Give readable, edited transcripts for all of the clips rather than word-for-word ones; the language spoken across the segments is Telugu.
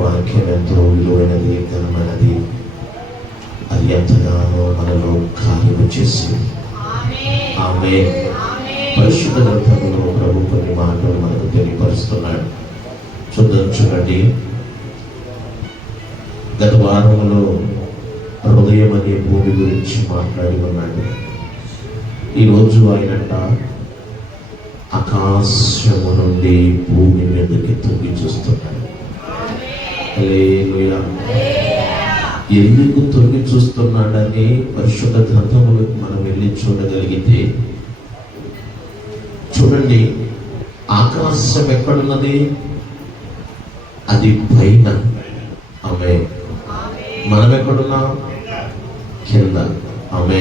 వాక్యం ఎంతో విలువైనది, ఘనమైనది. అది ఎంతగానో మనలో కార్యము చేసింది. ఆమె పరిశుద్ధ గ్రంథంలో ప్రభు కొన్ని మాటలు మనకు తెలియపరుస్తున్నాడు. చూడండి, గత వారంలో హృదయం అనే భూమి గురించి మాట్లాడి ఉన్నాడు. ఈరోజు ఆయనంట ఆకాశము నుండి భూమి మీదకి తొంగి చూస్తున్నాడు. హల్లెలూయా. ఎందుకు తొంగి చూస్తున్నాడని పరిశుద్ధ గ్రంథములకు మనం వెళ్ళి చూడగలిగితే, చూడండి, ఆకాశం ఎక్కడున్నది? అది పైన. ఆమె మనం ఎక్కడున్నాం? కింద. ఆమె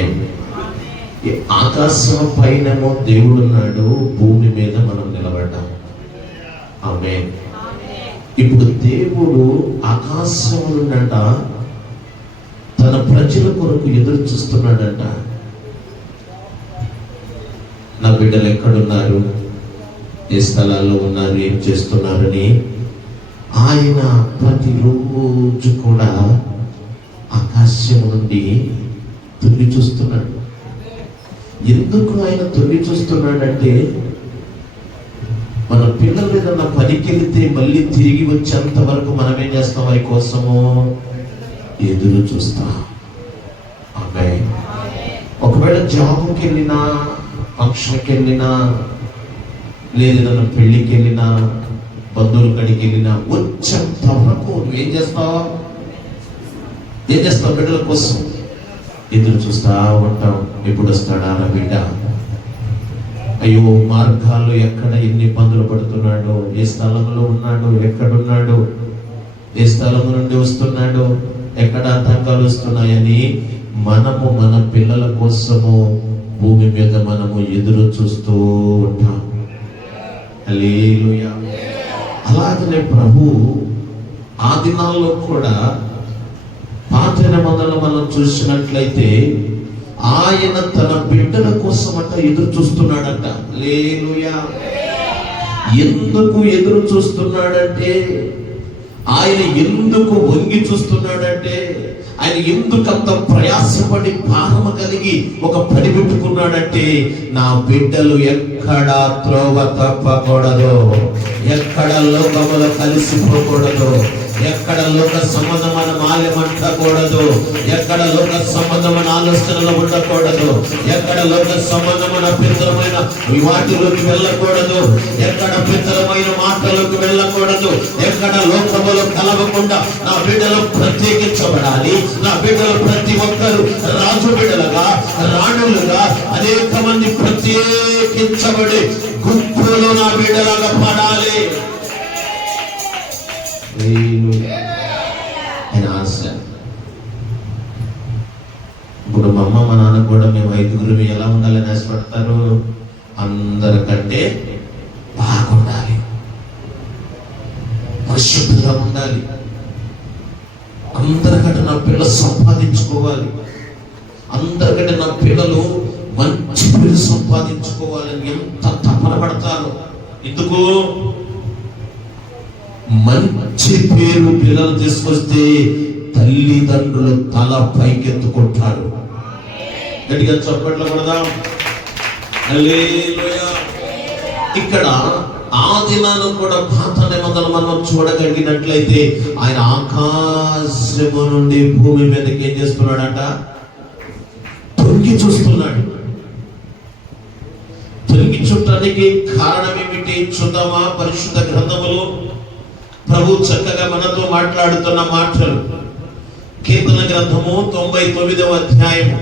ఆకాశం పైనేమో దేవుడు ఉన్నాడు, భూమి మీద మనం నిలబడ్డాం. ఆమె ఇప్పుడు దేవుడు ఆకాశం నుండంట తన ప్రజల కొరకు ఎదురు చూస్తున్నాడంట. నా బిడ్డలు ఎక్కడున్నారు, ఏ స్థలాల్లో ఉన్నారు, ఏం చేస్తున్నారని ఆయన ప్రతిరోజు కూడా ఆకాశం నుండి తొంగి చూస్తున్నాడు. ఎందుకు ఆయన తొంగి చూస్తున్నాడంటే, మన పిల్లలు ఏదన్నా పనికి వెళితే మళ్ళీ తిరిగి వచ్చేంత వరకు మనం ఏం చేస్తాం? వారి కోసము ఎదురు చూస్తాం. ఆమె ఒకవేళ జాబ్కి వెళ్ళినా, ఫంక్షన్కి వెళ్ళినా, లేదన్నా పెళ్లికి వెళ్ళినా, బంధువుల కడికి వెళ్ళినా వచ్చేంత వరకు నువ్వేం చేస్తావు? బిడ్డల కోసం ఎదురు చూస్తా ఉంటాం. ఎప్పుడు వస్తాడా నా బిడ్డ? అయ్యో, మార్గాల్లో ఎక్కడ ఎన్ని ఇబ్బందులు పడుతున్నాడు, ఏ స్థలంలో ఉన్నాడు, ఎక్కడున్నాడు, ఏ స్థలం నుండి వస్తున్నాడు, ఎక్కడ ఆటంకాలు వస్తున్నాయని మనము మన పిల్లల కోసము భూమి మీద మనము ఎదురు చూస్తూ ఉంటాం. హల్లెలూయా. అలాగనే ప్రభు ఆ దినాల్లో కూడా పాత నిబంధనలు మనం చూసినట్లయితే ఆయన తన బిడ్డల కోసం అంట ఎదురు చూస్తున్నాడంట. హల్లెలూయా. ఎందుకు ఎదురు చూస్తున్నాడంటే, ఆయన ఎందుకు వంగి చూస్తున్నాడంటే, ఆయన ఎందుకు అంత ప్రయాసపడి భారము కలిగి ఒక పని పెట్టుకున్నాడంటే, నా బిడ్డలు ఎక్కడ త్రోవ తప్పకూడదు, ఎక్కడ లోకములో కలిసిపోకూడదు, ఎక్కడ లోక సంబంధమైన మాల్యమంటకూడదు, ఎక్కడ లోక సంబంధమైన ఆలోచనలు ఉండకూడదు, ఎక్కడ లోక సంబంధమైన పితరమైన వాటిలోకి వెళ్ళకూడదు, ఎక్కడ పితరమైన మాటలోకి వెళ్ళకూడదు, ఎక్కడ లోకములో కలవకుండా నా బిడ్డలు ప్రత్యేకించబడాలి. నా బిడ్డలు ప్రతి ఒక్కరు రాజు బిడ్డలుగా, రాణులుగా, అనేక మంది ప్రత్యేకించబడి గుంపులో నా బిడ్డలుగా పడాలి. ఇప్పుడు మా అమ్మ మా నాన్న కూడా మేము 5గురు ఎలా ఉండాలని ఆశపడతారు? అందరికంటే బాగుండాలి, పరిశుద్ధంగా ఉండాలి, అందరికంటే నా పిల్లలు సంపాదించుకోవాలి, అందరికంటే నా పిల్లలు మంచి పేరు సంపాదించుకోవాలని ఎంత తపన పడతారు. ఎందుకు? మంచి పేరు పిల్లలు తీసుకొస్తే తల్లిదండ్రులు తల పైకెత్తుకుంటారు. గట్టిగా చప్పట్లు కొడదాం. హల్లెలూయా. ఇక్కడ ఆ దినాలు కూడా పాత నిబంధనలు మనం చూడగలిగినట్లయితే ఆయన ఆకాశము నుండి భూమి మీదకి ఏం చేస్తున్నాడంట? తొంగి చూస్తున్నాడు. తొంగి చూడటానికి కారణం ఏమిటి? చూద్దామా పరిశుద్ధ గ్రంథములు. ప్రభు చక్కగా మనతో మాట్లాడుతున్న మాటలు. కీర్తన గ్రంథము 99వ అధ్యాయము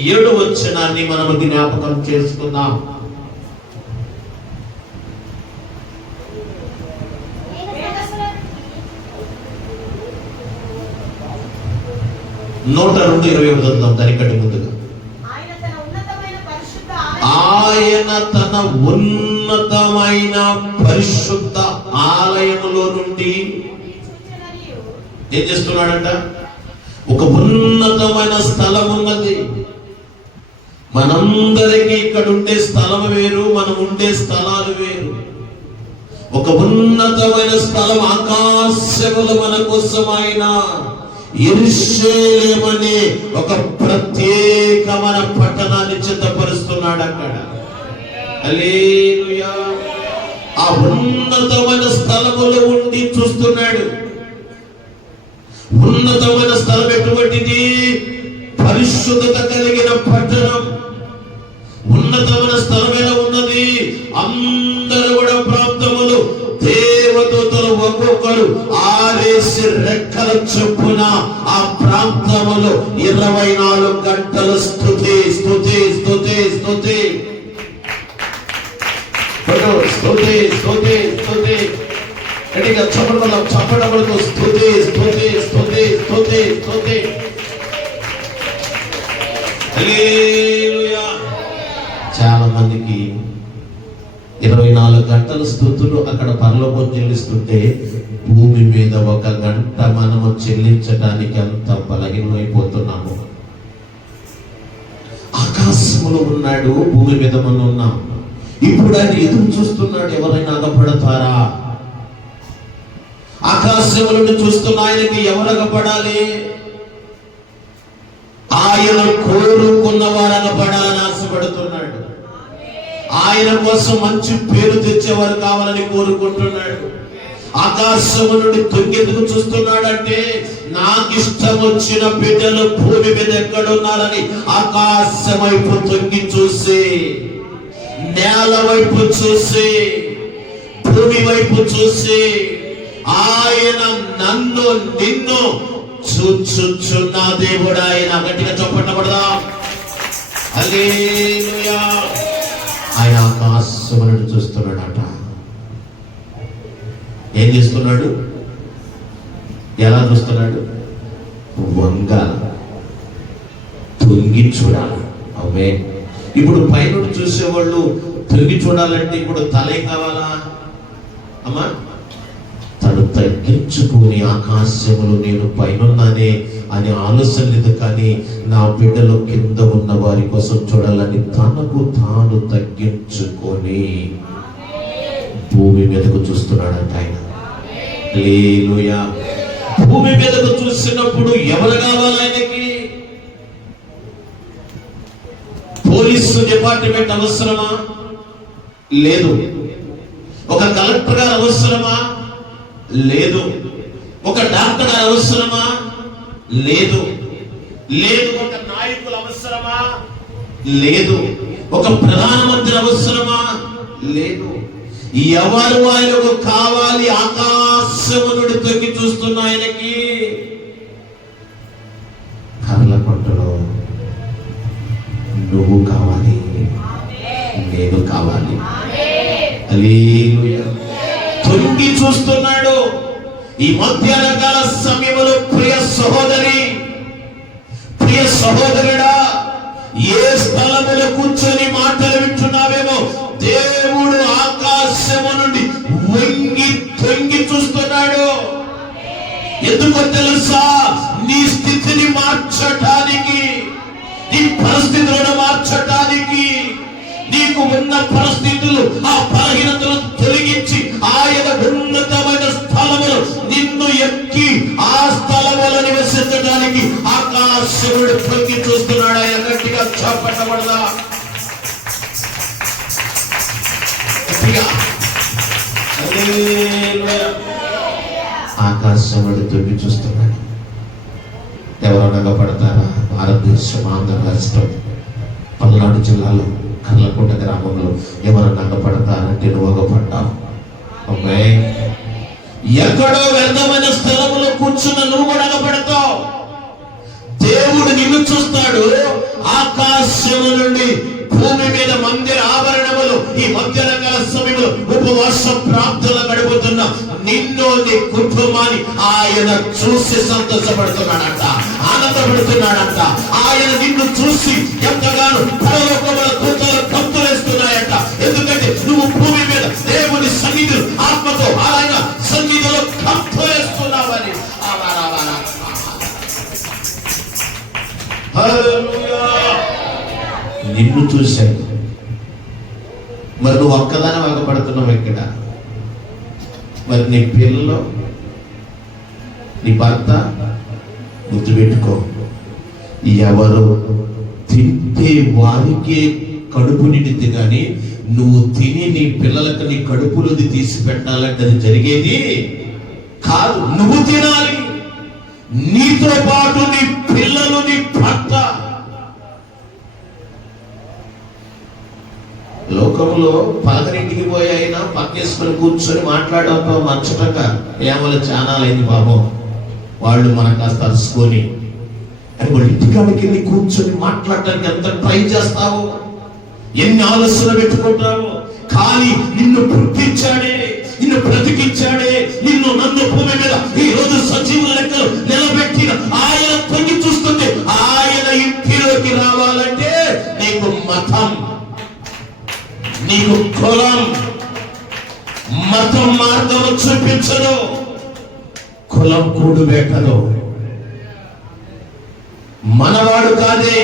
7వ వచనాన్ని మనము జ్ఞాపకం చేసుకుందాం. నూట 2:20 చదువుదాం దానికంటే ముందుగా. ఆయన తన ఉన్నతమైన పరిశుద్ధ ఆలయములో నుండి ఏం చేస్తున్నాడంట? ఒక ఉన్నతమైన స్థలం ఉన్నది. మనందరికీ ఇక్కడ ఉండే స్థలం వేరు, మనం ఉండే స్థలాలు వేరు. ఒక ఉన్నతమైన స్థలం, ఆకాశములు మన కోసం ఆయన యెరూషలేమనే ఒక ప్రత్యేకమైన పట్టణాన్ని సిద్ధపరుస్తున్నాడు అక్కడ. హల్లెలూయా. ఆ ఉన్నతమైన స్థలములో ఉండి చూస్తున్నాడు. ఉన్నతమైన స్థలం ఎటువంటిది? పరిశుద్ధత కలిగిన పట్టణం. ఉన్నతమైన స్థలం ఎలా ఉన్నది? అందరూ కూడా ప్రాంతములు దేవదూతలు ఒక్కొక్కరు 6 రెక్కల చొప్పున ఆ ప్రాంతములో 24 గంటలు స్తుతి స్తుతి స్తుతి స్తుతి స్తుతి స్తుతి స్తుతి గట్టిగా చప్పడములతో స్తుతి స్తుతి స్తుతి స్తుతి స్తుతి. హల్లెలూయా. చాలా మందికి 24 గంటల స్తుతులు అక్కడ పరలోకం చెల్లిస్తుంటే భూమి మీద 1 గంట మనము చెల్లించడానికి అంత బలహీనమైపోతున్నాము. ఆకాశంలో ఉన్నాడు, భూమి మీద మనం ఉన్నాం. ఇప్పుడు ఆయన ఎదురు చూస్తున్నాడు, ఎవరైనా అగపడతారా? ఆకాశములను చూస్తున్న ఆయనకి ఎవరు అగపడాలి? ఆయన కోరుకున్న వారు అగపడాలని ఆశపడుతున్నాడు. ఆయన కోసం మంచి పేరు తెచ్చేవారు కావాలని కోరుకుంటున్నాడు. ఆకాశము నుండి తొంగెందుకు చూస్తున్నాడంటే, నాకు ఇష్టం వచ్చిన బిడ్డలు భూమి మీద ఎక్కడున్నారని ఆకాశం వైపు తొంగి చూసి, నేల వైపు చూసి, భూమి వైపు చూసి ఆయన నన్ను నిన్ను చూచుచున్న దేవుడు ఆయన. గట్టిగా చెప్పబడదా? హల్లెలూయా. ఆయన ఆకాశములను చూస్తున్నాడట. ఏం చేస్తున్నాడు? ఎలా చూస్తున్నాడు? వంగ తొంగి చూడాలి. అవే ఇప్పుడు పైన చూసేవాళ్ళు తొంగి చూడాలంటే ఇప్పుడు తలే కావాలా అమ్మా? తను తగ్గించుకుని ఆకాశములు నేను పైనున్నానే అనే ఆలోచన లేదు, కానీ నా బిడ్డలు కింద ఉన్న వారి కోసం చూడాలని తనకు తాను తగ్గించుకొని భూమి మీదకు చూస్తున్నాడంట ఆయన. హల్లెలూయా. భూమి మీదకు చూసినప్పుడు ఎవరు కావాలి ఆయనకి? పోలీసు డిపార్ట్మెంట్ అవసరమా? లేదు. ఒక కలెక్టర్ గారు అవసరమా? లేదు. ఒక డాక్టర్ గారు అవసరమా? లేదు. లేదు. ఒక నాయకులు అవసరమా? లేదు. ఒక ప్రధానమంత్రి అవసరమా? లేదు. ఎవరు ఆయనకు కావాలి? ఆకాశము నుండి తొంగి చూస్తున్న ఆయనకి కర్లకొండలో నువ్వు కావాలి, నేను కావాలి. హల్లెలూయా. తొంగి చూస్తున్నాడు. ఈ మధ్యాహ్న కాల సమయంలో ప్రియ సహోదరి, ప్రియ సహోదరుడా, ఏ స్థలములో కూర్చొని మాటలు వింటున్నావేమో, దేవుడు ఆకాశము నుండి వంగి తొంగి చూస్తున్నాడు. ఎందుకో తెలుసా? నీ స్థితిని మార్చటానికి, నీ పరిస్థితులను మార్చటానికి, నీకు ఉన్న పరిస్థితులు, ఆ బలహీనతలను తొలగించి ఆయన ఉన్నతమైన స్థలములు నిన్ను ఎక్కి ఆ స్థలములో నివసించడానికి ఆకాశముడు తొంగి చూస్తున్నాడు. ఆయన గట్టిగా చెప్పబడదా? ఆకాశముడు తొంగి చూస్తున్నాడు. ఎవరనగా పడతారా? భారతదేశం, ఆంధ్ర రాష్ట్రం, పల్నాడు జిల్లాలో కర్లకొండ గ్రామంలో ఎవరన్నా అగపడతారంటే నువ్వు అగపడ్డావు. అమ్మాయి, ఎక్కడో వ్యర్థమైన స్థలములో కూర్చున్న నువ్వు కూడా అగపడతావు. దేవుడు నిన్ను చూస్తాడు. ఆకాశము నుండి భూమి మీద మందిర ఆవరణములు ఈ మధ్యాహ్న కాల సమయంలో ఉపవాస ప్రార్థన గడుపుతున్న నిన్ను, నీ కుటుంబాన్ని ఆయన చూసి సంతోషపడుతున్నాడంట, ఆనందపడుతున్నాడంట. ఆయన నిన్ను చూసి ఎంతగానో పరలోకముల దూతలు కంతులేస్తున్నాయంట. ఎందుకంటే నువ్వు భూమి మీద దేవుని సన్నిధిలో ఆత్మతో ఆయన సన్నిధిలో కంతులేస్తున్నావని. నిన్ను చూశాను. మరి నువ్వు ఒక్కదాని వాగపడుతున్నావు. ఇక్కడ మరి నీ పిల్లలు, నీ భర్త, గుర్తుపెట్టుకో, ఎవరు తింటే వారికే కడుపు నిండితే కానీ నువ్వు తిని నీ పిల్లలకు నీ కడుపులోది తీసి పెట్టాలంటే అది జరిగేది కాదు. నువ్వు తినాలి, నీతో పాటు నీ పిల్లలు, నీ భర్త. లోకంలో పలకరింటికి పోయి అయినా పక్కేసుకొని కూర్చొని మాట్లాడటంతో మంచటంగా ఏమో చానాలైంది పాపం, వాళ్ళు మనం కాస్త అరుచుకొని అని వాళ్ళ ఇంటికాడికి వెళ్ళి కూర్చొని మాట్లాడటానికి ఎంత ట్రై చేస్తావో, ఎన్ని ఆలోచనలు పెట్టుకుంటావో. కానీ నిన్ను పుట్టించాడే, నిన్ను బ్రతికించాడే, నన్ను భూమి మీద ఈ రోజు సజీవుల లెక్కలు నిలబెట్టిన ఆయన తొంగి చూస్తుంటే, ఆయన ఇంటిలోకి రావాలంటే నీకు మతం, నీకు కులం, మతం మార్గం చూపించదు, కులం కూడు పెట్టదు. మనవాడు కాదే,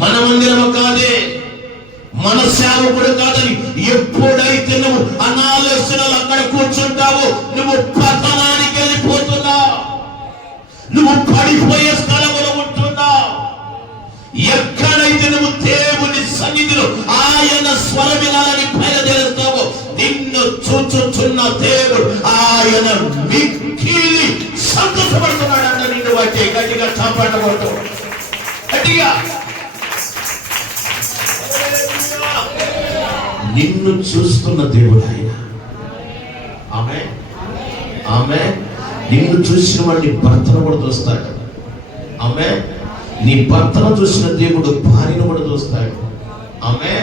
మన మందిరము కాదే, మన సేవకుడు కాదని ఎప్పుడైతే నువ్వు అనాలోచనలు అక్కడ కూర్చుంటావో నువ్వు పతనానికి వెళ్ళిపోతున్నావు, నువ్వు పడిపోయే స్థలంలో ఉంటున్నావు. ఎక్కడైతే నువ్వు దేవుని సన్నిధిలో ఆయన స్వరమినాలని బయలుదేరుస్తావో నిన్ను చూచుచున్న దేవుడు ఆయన మిక్కిలి సంతోషపడుతున్నాడంట. నిన్ను వచ్చే గట్టిగా చాపడకూడదు, గట్టిగా. నిన్ను చూస్తున్న దేవుడు ఆయన. ఆమె ఆమె నిన్ను చూసిన వాడిని భర్తను కూడా చూస్తాడు. ఆమె నీ భర్తను చూసిన దేవుడు భార్యను కూడా చూస్తాడు. ఆమె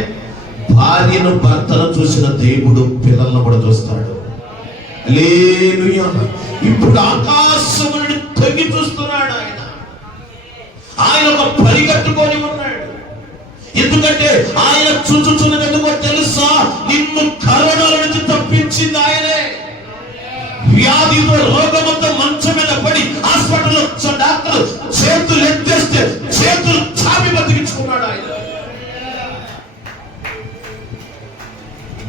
భార్యను భర్తను చూసిన దేవుడు పిల్లలను కూడా చూస్తాడు. హల్లెలూయా. ఇప్పుడు ఆకాశం నుండి తొంగి చూస్తున్నాడు ఆయన. ఆయన ఒక పరిగెట్టుకొని ఉన్నాడు. ఎందుకంటే ఆయన చూచుచున్నది ఎందుకో తెలుసా? నిన్ను కరోనాల నుంచి తప్పించింది ఆయనే. వ్యాధితో రోగమంతా మంచం మీద పడి హాస్పిటల్లో డాక్టర్ చేతులు ఎత్తేస్తే చేతులు చాపి బతికించుకున్నాడు ఆయన.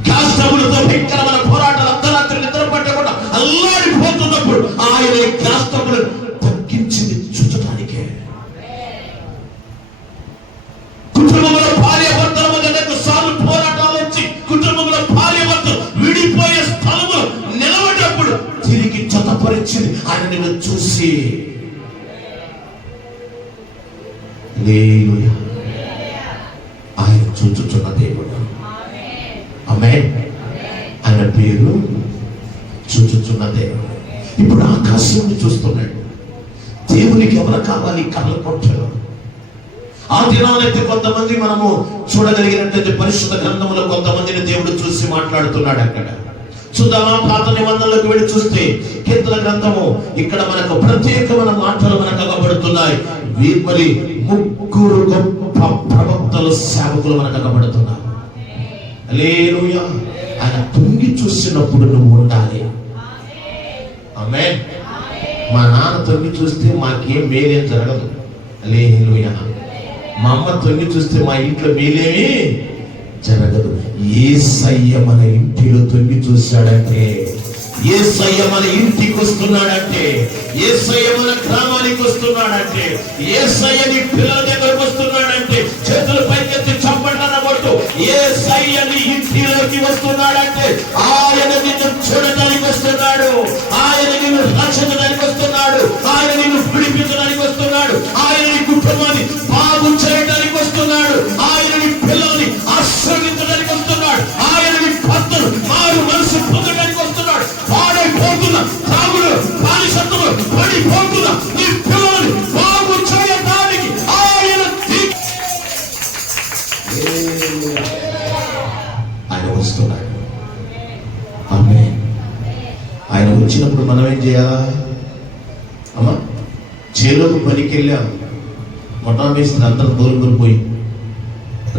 గ్యాస్ ట్రబుల్తో భయంకరమైన పోరాటాలు, అర్ధరాత్రి నిద్ర పట్టకుండా అల్లాడిపోతున్నప్పుడు ఆయన గ్యాస్ ట్రబుల్ తగ్గించింది చూచడానికే. కుటుంబంలో భార్య భర్తల మధ్య అనేక సార్లు పోరాటాలు వచ్చి కుటుంబంలో భార్య భర్తలు విడిపోయే స్థలము నిలబడినప్పుడు తిరిగి జతపరిచింది ఆయన నిన్ను చూసి. హల్లెలూయా. ఆయన చూచుచున్న దేవుడు. ఆమేన్. ఆయన పేరు చూచుచున్న దేవుడు. ఇప్పుడు ఆకాశాన్ని చూస్తున్నాడు. దేవునికి ఎవరు కావాలి? కళ్ళ కొట్టలు. ఆ దినాలైతే కొంతమంది మనము చూడగలిగినట్లయితే పరిశుద్ధ గ్రంథంలో కొంతమందిని దేవుడు చూసి మాట్లాడుతున్నాడు. అక్కడ చూద్దామా? పాత నిబంధనలోకి వెళ్ళి చూస్తే కీర్తన గ్రంథము ఇక్కడ మనకు ప్రత్యేకమైన మాటలు మనకు అగబడుతున్నాయి. మరి 3 గొప్ప ప్రవక్తలు, సేవకులు మనకు అగబడుతున్నారు. హల్లెలూయా. ఆయన తొంగి చూసినప్పుడు నువ్వు ఉండాలి. ఆమేన్. మా నాన్న తొంగి చూస్తే మాకేం మేలేం జరగదు. హల్లెలూయా. మా అమ్మ తొంగి చూస్తే మా ఇంట్లో మేలేమీ జరగదు. యేసయ్య మన ఇంటిలో తొంగి చూశాడంటే, యేసయ్య మన ఇంటికి వస్తున్నాడంటే, యేసయ్య మన గ్రామానికి వస్తున్నాడంటే, యేసయ్య నీ పిల్లల దగ్గరకు వస్తున్నాడంటే చేతులు పైకెత్తి చప్పట్లనబడుతూ యేసయ్య నీ ఇంటిలోకి వస్తున్నాడంటే ఆయన నిన్ను చూడటానికి వస్తున్నాడు, ఆయన నిన్ను రక్షించడానికి వస్తున్నాడు, ఆయన నిన్ను విడిపించడానికి వస్తున్నాడు, ఆయన నీ కుటుంబాన్ని బాగు చేయడానికి వస్తున్నాడు, ఆయన నీ పిల్లల్ని ఆశీర్వదించడానికి వస్తున్నాడు, ఆయన నీ భర్తను మారు మనసు పొందడానికి వస్తున్నాడు. పాడైపోతున్న తాగుడు బానిసత్వము పడిపోతున్న నీ పిల్లల్ని బాగు చేయడానికి ఆయన వస్తున్నాడు. ఆమేన్. ఆయన వచ్చినప్పుడు మనం ఏం చేయాలా? అమ్మా, చేలోకి పనికి వెళ్ళాం, మొటామేస్తే అందరూ దూరుకుని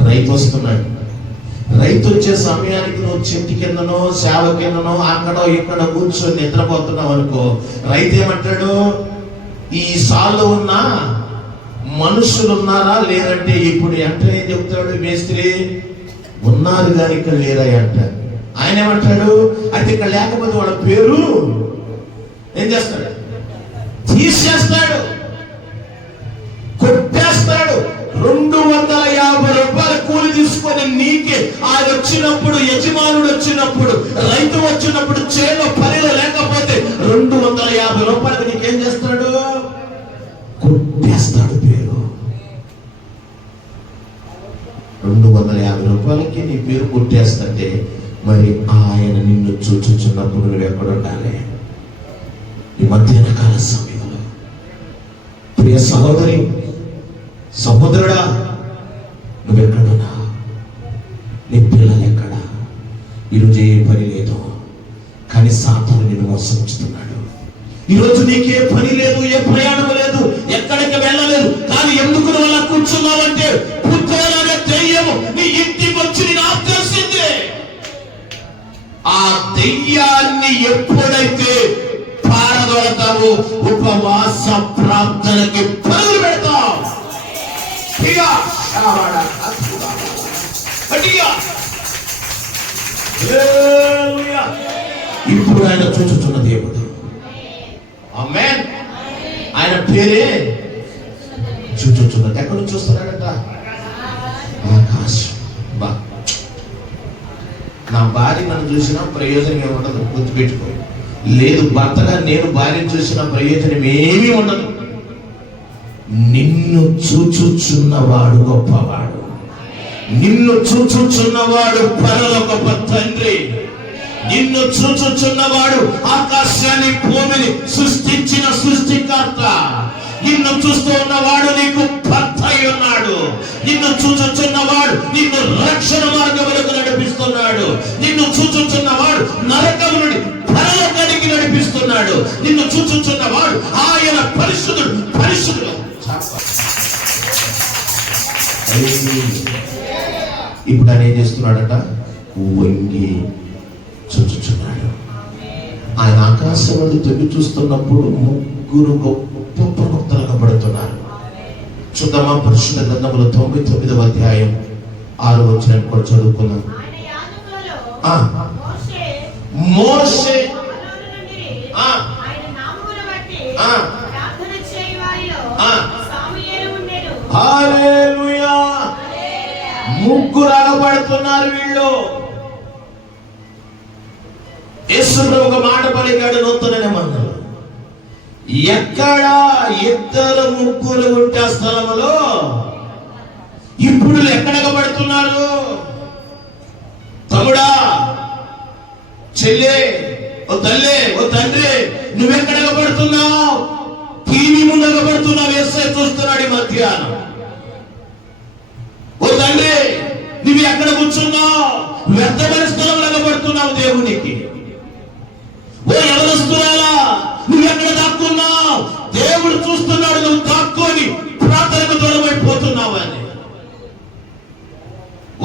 రైతు వస్తున్నాడు. రైతు వచ్చే సమయానికి నువ్వు చెట్టు కిందనో సేవ కిందనో అక్కడో ఇక్కడ కూర్చొని నిద్రపోతున్నావు అనుకో, రైతు ఏమంటాడు? ఈ సాల్లో ఉన్న మనుషులు ఉన్నారా లేరంటే ఇప్పుడు అంటే ఏం చెప్తాడు? మేస్త్రి ఉన్నారు కానీ ఇక్కడ లేరా అంట. ఆయన ఏమంటాడు, అయితే ఇక్కడ లేకపోతే వాళ్ళ పేరు ఏం చేస్తాడు? తీసేస్తాడు, కొట్టేస్తాడు. 250 రూపాయల కూలి తీసుకొని నీకే ఆయన వచ్చినప్పుడు, యజమానుడు వచ్చినప్పుడు, రైతు వచ్చినప్పుడు, చేలో పనిలో లేకపోతే 250 రూపాయలకు నీకేం చేస్తాడు? కొట్టేస్తాడు పేరు. 250 రూపాయలకి నీ పేరు కొట్టేస్తుంటే మరి ఆయన నిన్ను చూచుచున్నప్పుడు నువ్వు ఎక్కడ ఉండాలి? ఈ మధ్యాహ్న కాల సమయంలో ప్రియ సహోదరి, సహోదరుడా, నువ్వెక్కడున్నా? నీ పిల్లలు ఎక్కడా? ఈరోజు ఏ పని లేదు, కానీ సాతాను నిన్ను మోసంచుతున్నాడు. ఈరోజు నీకే పని లేదు, ఏ ప్రయాణం లేదు, ఎక్కడికి వెళ్ళలేదు, కానీ ఎందుకు నువ్వు అలా కూర్చున్నావంటే పుత్రులనే దెయ్యము నీ ఇంటికి వచ్చి నేను ఆకర్షింది. ఆ దెయ్యాన్ని ఎప్పుడైతే పారదోడతావు, ఉపవాస ప్రార్థనకి పరుగులు పెడతావు. ఇప్పుడు ఆయన చూచుచున్న దేవుడు. ఆమేన్. ఆయన పేరే చూచుచున్నది. ఎక్కడ నుంచి చూస్తున్నాడట? ఆకాశం. నా భార్య నన్ను చూసినా ప్రయోజనం ఏముండదు, గుర్తుపెట్టుకో. లేదు, భర్తగా నేను భార్యను చూసిన ప్రయోజనం ఏమీ ఉండదు. నిన్ను చూచుచున్నవాడు గొప్పవాడు, నిన్ను చూచుచున్నవాడు పరలోకపు తండ్రి, నిన్ను చూచుచున్నవాడు ఆకాశాన్ని భూమిని సృష్టించిన సృష్టికర్త. నిన్ను చూస్తూ ఉన్నవాడు నీకు భర్త అయి ఉన్నాడు. నిన్ను చూచుచున్నవాడు నిన్ను రక్షణ మార్గములకు నడిపిస్తున్నాడు. నిన్ను చూచుచున్నవాడు నరకము నుండి పరలోకానికి నడిపిస్తున్నాడు. నిన్ను చూచుచున్నవాడు ఆయన పరిశుద్ధుడు, పరిశుద్ధుడు. ఇప్పుడు ఆయన ఏం చేస్తున్నాడట? వంగి చూచుచున్నాడు. ఆయన ఆకాశం నుండి తొంగి చూస్తున్నప్పుడు 3 గొప్ప ప్రవక్తలుగా పడుతున్నారు. చూద్దామా? పరిశుద్ధ గ్రంథములో 99వ అధ్యాయం 6వ వచనం కూడా చదువుకుందాం. మోషే హల్లెలూయా. 3 అగపడుతున్నారు వీళ్ళు. యేసు ఒక మాట పలికాడు నూతన నిబంధనలో, ఎక్కడ 2 3 ఉంటే ఆ స్థలములో ఇప్పుడు ఎక్కడగబడుతున్నారు? తమ్ముడా, చెల్లె, ఓ తల్లే, ఓ తండ్రి, నువ్వెక్కడగబడుతున్నావు? టీవీ ముందగబడుతున్నావు. యేసయ్య చూస్తున్నాడు ఈ మధ్యాహ్నం. ఓ తండ్రి, నువ్వు ఎక్కడ కూర్చున్నావు? వ్యర్థమైన స్థలంలో పడుతున్నావు దేవునికి. ఓ యవనస్తురాలా, నువ్వు ఎక్కడ దాక్కున్నావు? దేవుడు చూస్తున్నాడు, నువ్వు దాక్కొని ప్రార్థనకు దూరమైపోతున్నావు అని.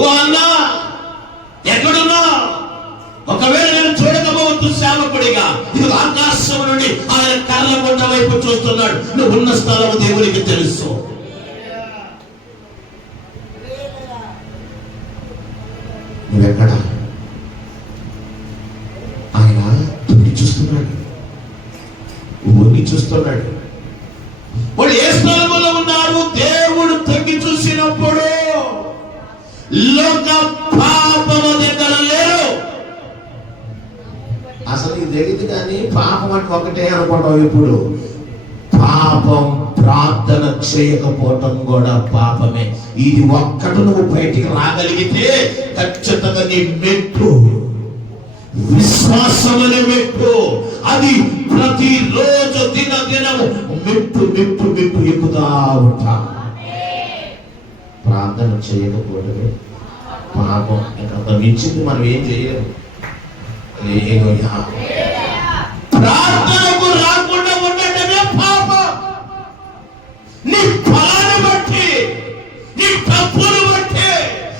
ఓ అన్నా, ఎక్కడున్నావు? ఒకవేళ నేను చూడకపోవచ్చు సేవకుడిగా, ఇది ఆకాశం నుండి ఆయన కర్రకొండ వైపు చూస్తున్నాడు. నువ్వు ఉన్న స్థలం దేవునికి తెలుసు. నువ్వెక్కడ? ఆయన తొంగి చూస్తున్నాడు, ఊరికి చూస్తున్నాడు. వాళ్ళు ఏ స్థలంలో ఉన్నారు? దేవుడు తొంగి చూసినప్పుడు లోక పాపము దగ్గర లేరు. అసలు ఇది తెలియదు, కానీ పాపం అంటే ఒకటే అనుకుంటాం. ఇప్పుడు పాపం ప్రార్థన చేయకపోవటం కూడా పాపమే. ఇది ఒక్కటి నువ్వు బయటికి రాగలిగితే ఖచ్చితంగా నీ మెట్టు విశ్వాసమనే మెట్టు. అది ప్రతిరోజు దినము మెట్టు మెట్టు మెట్టు ఎక్కుతా ఉంటా. ప్రార్థన చేయకపోవడమే పాపం. ఇంకా మించింది మనం ఏం చేయలేము. ప్రార్థనకు రాకుండా ఉండటమే పాపం. నీ ఫలాన్ని బట్టి, నీ డబ్బును బట్టి,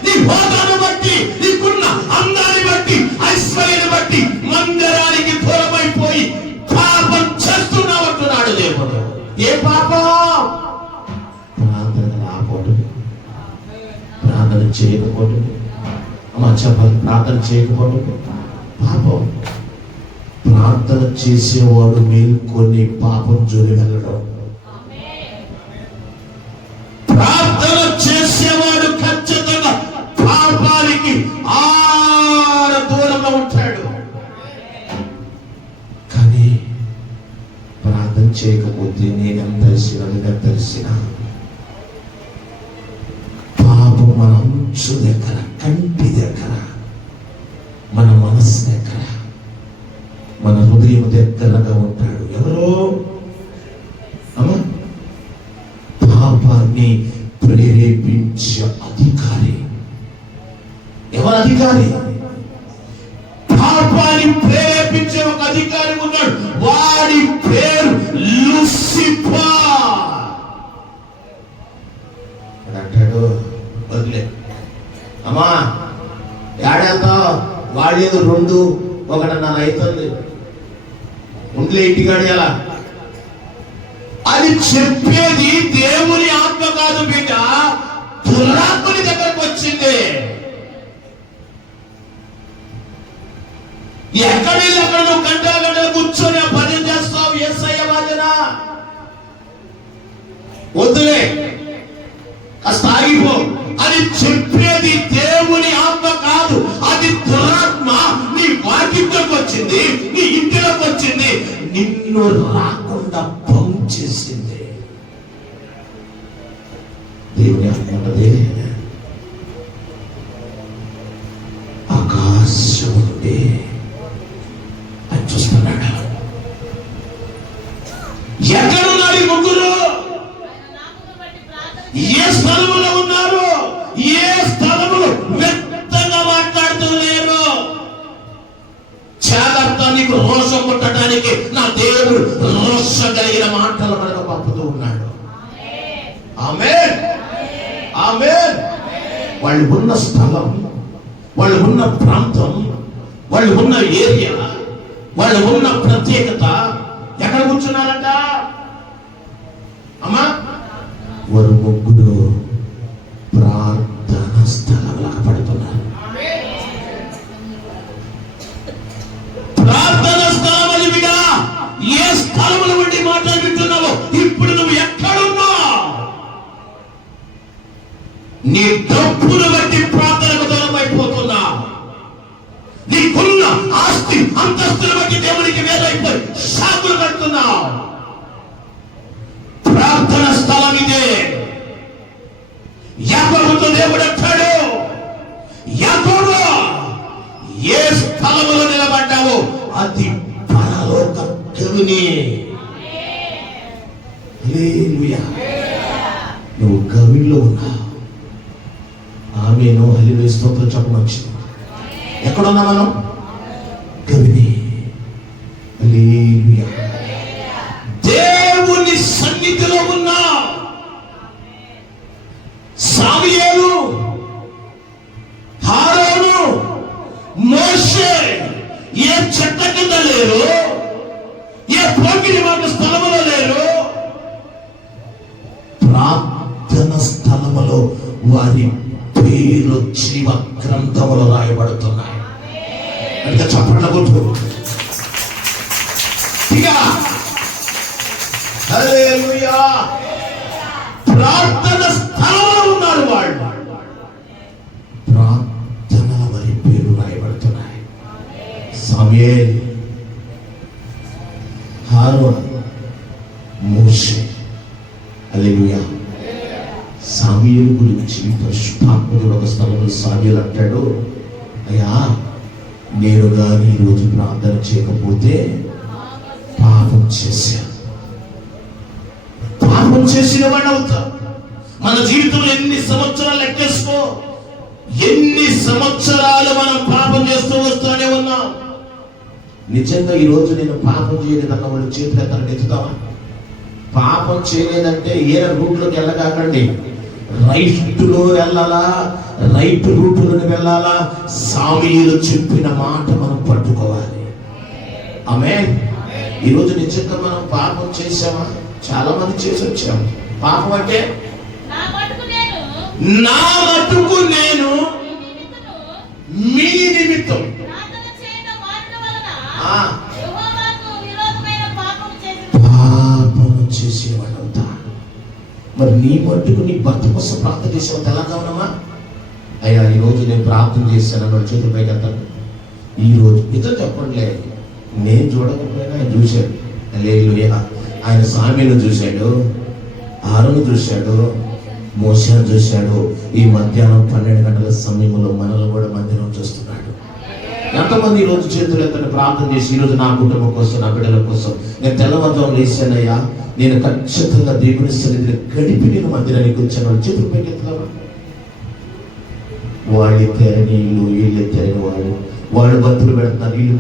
నీ హోదాను బట్టి, నీకున్న అందాన్ని బట్టి, ఐశ్వర్యాన్ని బట్టి మందిరానికి దూరమైపోయి పాపం చేస్తున్నావంటున్నాడు దేవుడు. ఏ పాపం? ప్రార్థన రాకపోవటం, ప్రార్థన చేయకపోవటం. అమ్మ చెప్పాలి, ప్రార్థన చేయకపోవడం పాపం. ప్రార్థన చేసేవాడు మేల్కొని పాపం జోలి వెళ్ళడం. ప్రార్థన చేసేవాడు ఖచ్చితంగా పాపానికి దూరంగా ఉంటాడు. కానీ ప్రార్థన చేయకపోతే నేనెంత తెలిసిన పాపం మన అంచు దగ్గర, కంటి దగ్గర, మన మనస్సు దగ్గర, మన హృదయం దగ్గరగా ఉంటాడు. ఎవరో అమ్మా పాపాన్ని ప్రేరేపించే అధికారి. ఎవరు అధికారి? పాపాన్ని ప్రేరేపించే ఒక అధికారి ఉన్నాడు. వాడి పేరు లూసిఫర్. అంటాడు, వదిలే అమ్మా ఏడాతో వాడేదో 2 1.5 అవుతుంది, ఉండిలే ఇంటికాడు ఎలా అని చెప్పేది దేవుని ఆత్మ కాదు బిడ్డ, దురాత్మని దగ్గరకు వచ్చింది. ఎక్కడ నువ్వు గంటలు కూర్చొని భజన చేస్తావు, యేసయ్య భజన వద్దులే కాస్త ఆగిపో అని చెప్పేది దేవుని ఆత్మ కాదు, అది దురాత్మ. నీ వాకిట్లోకి వచ్చింది, నీ ఇంటిలోకి వచ్చింది, నిన్ను రాకుండా చేసింది. దేవుని ఆత్మదే ఆకాశం నుండి అని చూస్తున్నాడు. ఎక్కడున్నారు ఈ ముగ్గురు? ఏ స్థలములో ఉన్నారు? ఏ స్థలములో వ్యక్తంగా మాట్లాడుతూ లేరు. చేదర్థానికి రోషం పుట్టడానికి నా దేవుడు రోషం కలిగిన మాటలు మనకు పంపుతూ ఉన్నాడు. ఆమేన్, ఆమేన్. వాళ్ళు ఉన్న స్థలం, వాళ్ళు ఉన్న ప్రాంతం, వాళ్ళు ఉన్న ఏరియా, వాళ్ళు ఉన్న ప్రత్యేకత ఎక్కడ కూర్చున్నారంట అమ్మా? వారు ముగ్గురు ప్రార్థన స్థలంలాగా పడుతున్నారు. ప్రార్థన స్థలం అని బిడ్డా, ఏ స్థలంలో ఉండి మాట్లాడుతున్నావో ఇప్పుడు నువ్వు ఎక్కడున్నావు? నీ డబ్బును బట్టి ప్రార్థనకు దూరం అయిపోతున్నావు. నీకున్న ఆస్తి అంతస్తులు బట్టి దేవునికి వేరైపోయి సాకులు కడుతున్నావు. ప్రార్థన స్థలం ఇదే. యాకోబుతో దేవుడు అంటాడు, యాకోబు ఏ స్థలములో నిలబడ్డావో అది పరలోక గవిని. హల్లెలూయా. నువ్వు గవిలో ఉన్నావు. ఆమేను, హల్లెలూయా, స్తోత్రం చెప్పవచ్చు. ఎక్కడున్నా మనం? గవిని. హల్లెలూయా. దేవుని సన్నిధిలో ఉన్నా. సమూయేలు, హారోను, మోషే ఏ చెట్ల కింద లేరు, ఏ పోకిరి మాట స్థలములో లేరు. ప్రార్థన స్థలములో వారి పేర్లు జీవ గ్రంథములో రాయబడుతున్నాయి. అంటే చప్పట్ల గుర్తు. హల్లెలూయా. ప్రార్థన స్థలంలో ఉన్నారు వాళ్ళు. ప్రార్థనల వారి పేరు రాయబడుతున్నాయి. సమూయేలు, హారోన్, మోషే. హల్లెలూయా. సమూయేలు గురించి పరిశుద్ధాత్ముడు ఒక స్థలంలో సమూయేలు అంటాడు, అయ్యా నేను గాని ఈరోజు ప్రార్థన చేయకపోతే పాపం చేశాను. పాపం చేసిన వాడు అవుతా. మన జీవితంలో ఎన్ని సంవత్సరాలు లెక్కేసుకో, ఎన్ని సంవత్సరాలు మనం పాపం చేస్తూ వస్తూనే ఉన్నాం. నిజంగా ఈరోజు నేను పాపం చేయలేదన్న వాళ్ళు చేతులు ఎత్తాలని ఎత్తుతావా? పాపం చేయలేదంటే ఏ రూట్లోకి వెళ్ళకాకండి, రైట్లో వెళ్ళాలా, రైట్ రూట్లోకి వెళ్ళాలా. సమూయేలు చెప్పిన మాట మనం పట్టుకోవాలి. ఆమేన్. ఈరోజు నిజంగా మనం పాపం చేసామా? చాలా మంది చేసి వచ్చాము. పాపం అంటే నా మటుకు నేను మీ నిమిత్తం పాపము చేసేవాడంతా. మరి నీ మట్టుకు నీ భర్త కోసం ప్రార్థన చేసేవాడు తెలంగాణమా? అయ్యా ఈరోజు నేను ప్రార్థన చేశాను చేతుల పైకి అంటాను. ఈరోజు ఇతను చెప్పండిలే, నేను చూడకపోయినా ఆయన చూశాడు. హల్లెలూయా. ఆయన సామ్యను చూశాడు, ఆరును చూశాడు, మోషేను చూశాడు. ఈ మధ్యాహ్నం 12 గంటల సమయంలో మనల్ని కూడా మందిరం చూస్తున్నాడు. ఎంతమంది ఈరోజు చేతులు ఎత్తండి, ప్రార్థన చేసి ఈరోజు నా కుటుంబం కోసం, నా బిడ్డల కోసం నేను తెల్లవారుజామున లేచానయ్యా, నేను ఖచ్చితంగా దేవుని సన్నిధిని గడిపి నేను మందిరానికి వచ్చాను. చేతులు పైకి ఎత్తుతావా? వాళ్ళు ఎత్తారని వీళ్ళు ఎత్తారని వాళ్ళు బంతులు పెడుతున్నారు, వీళ్ళు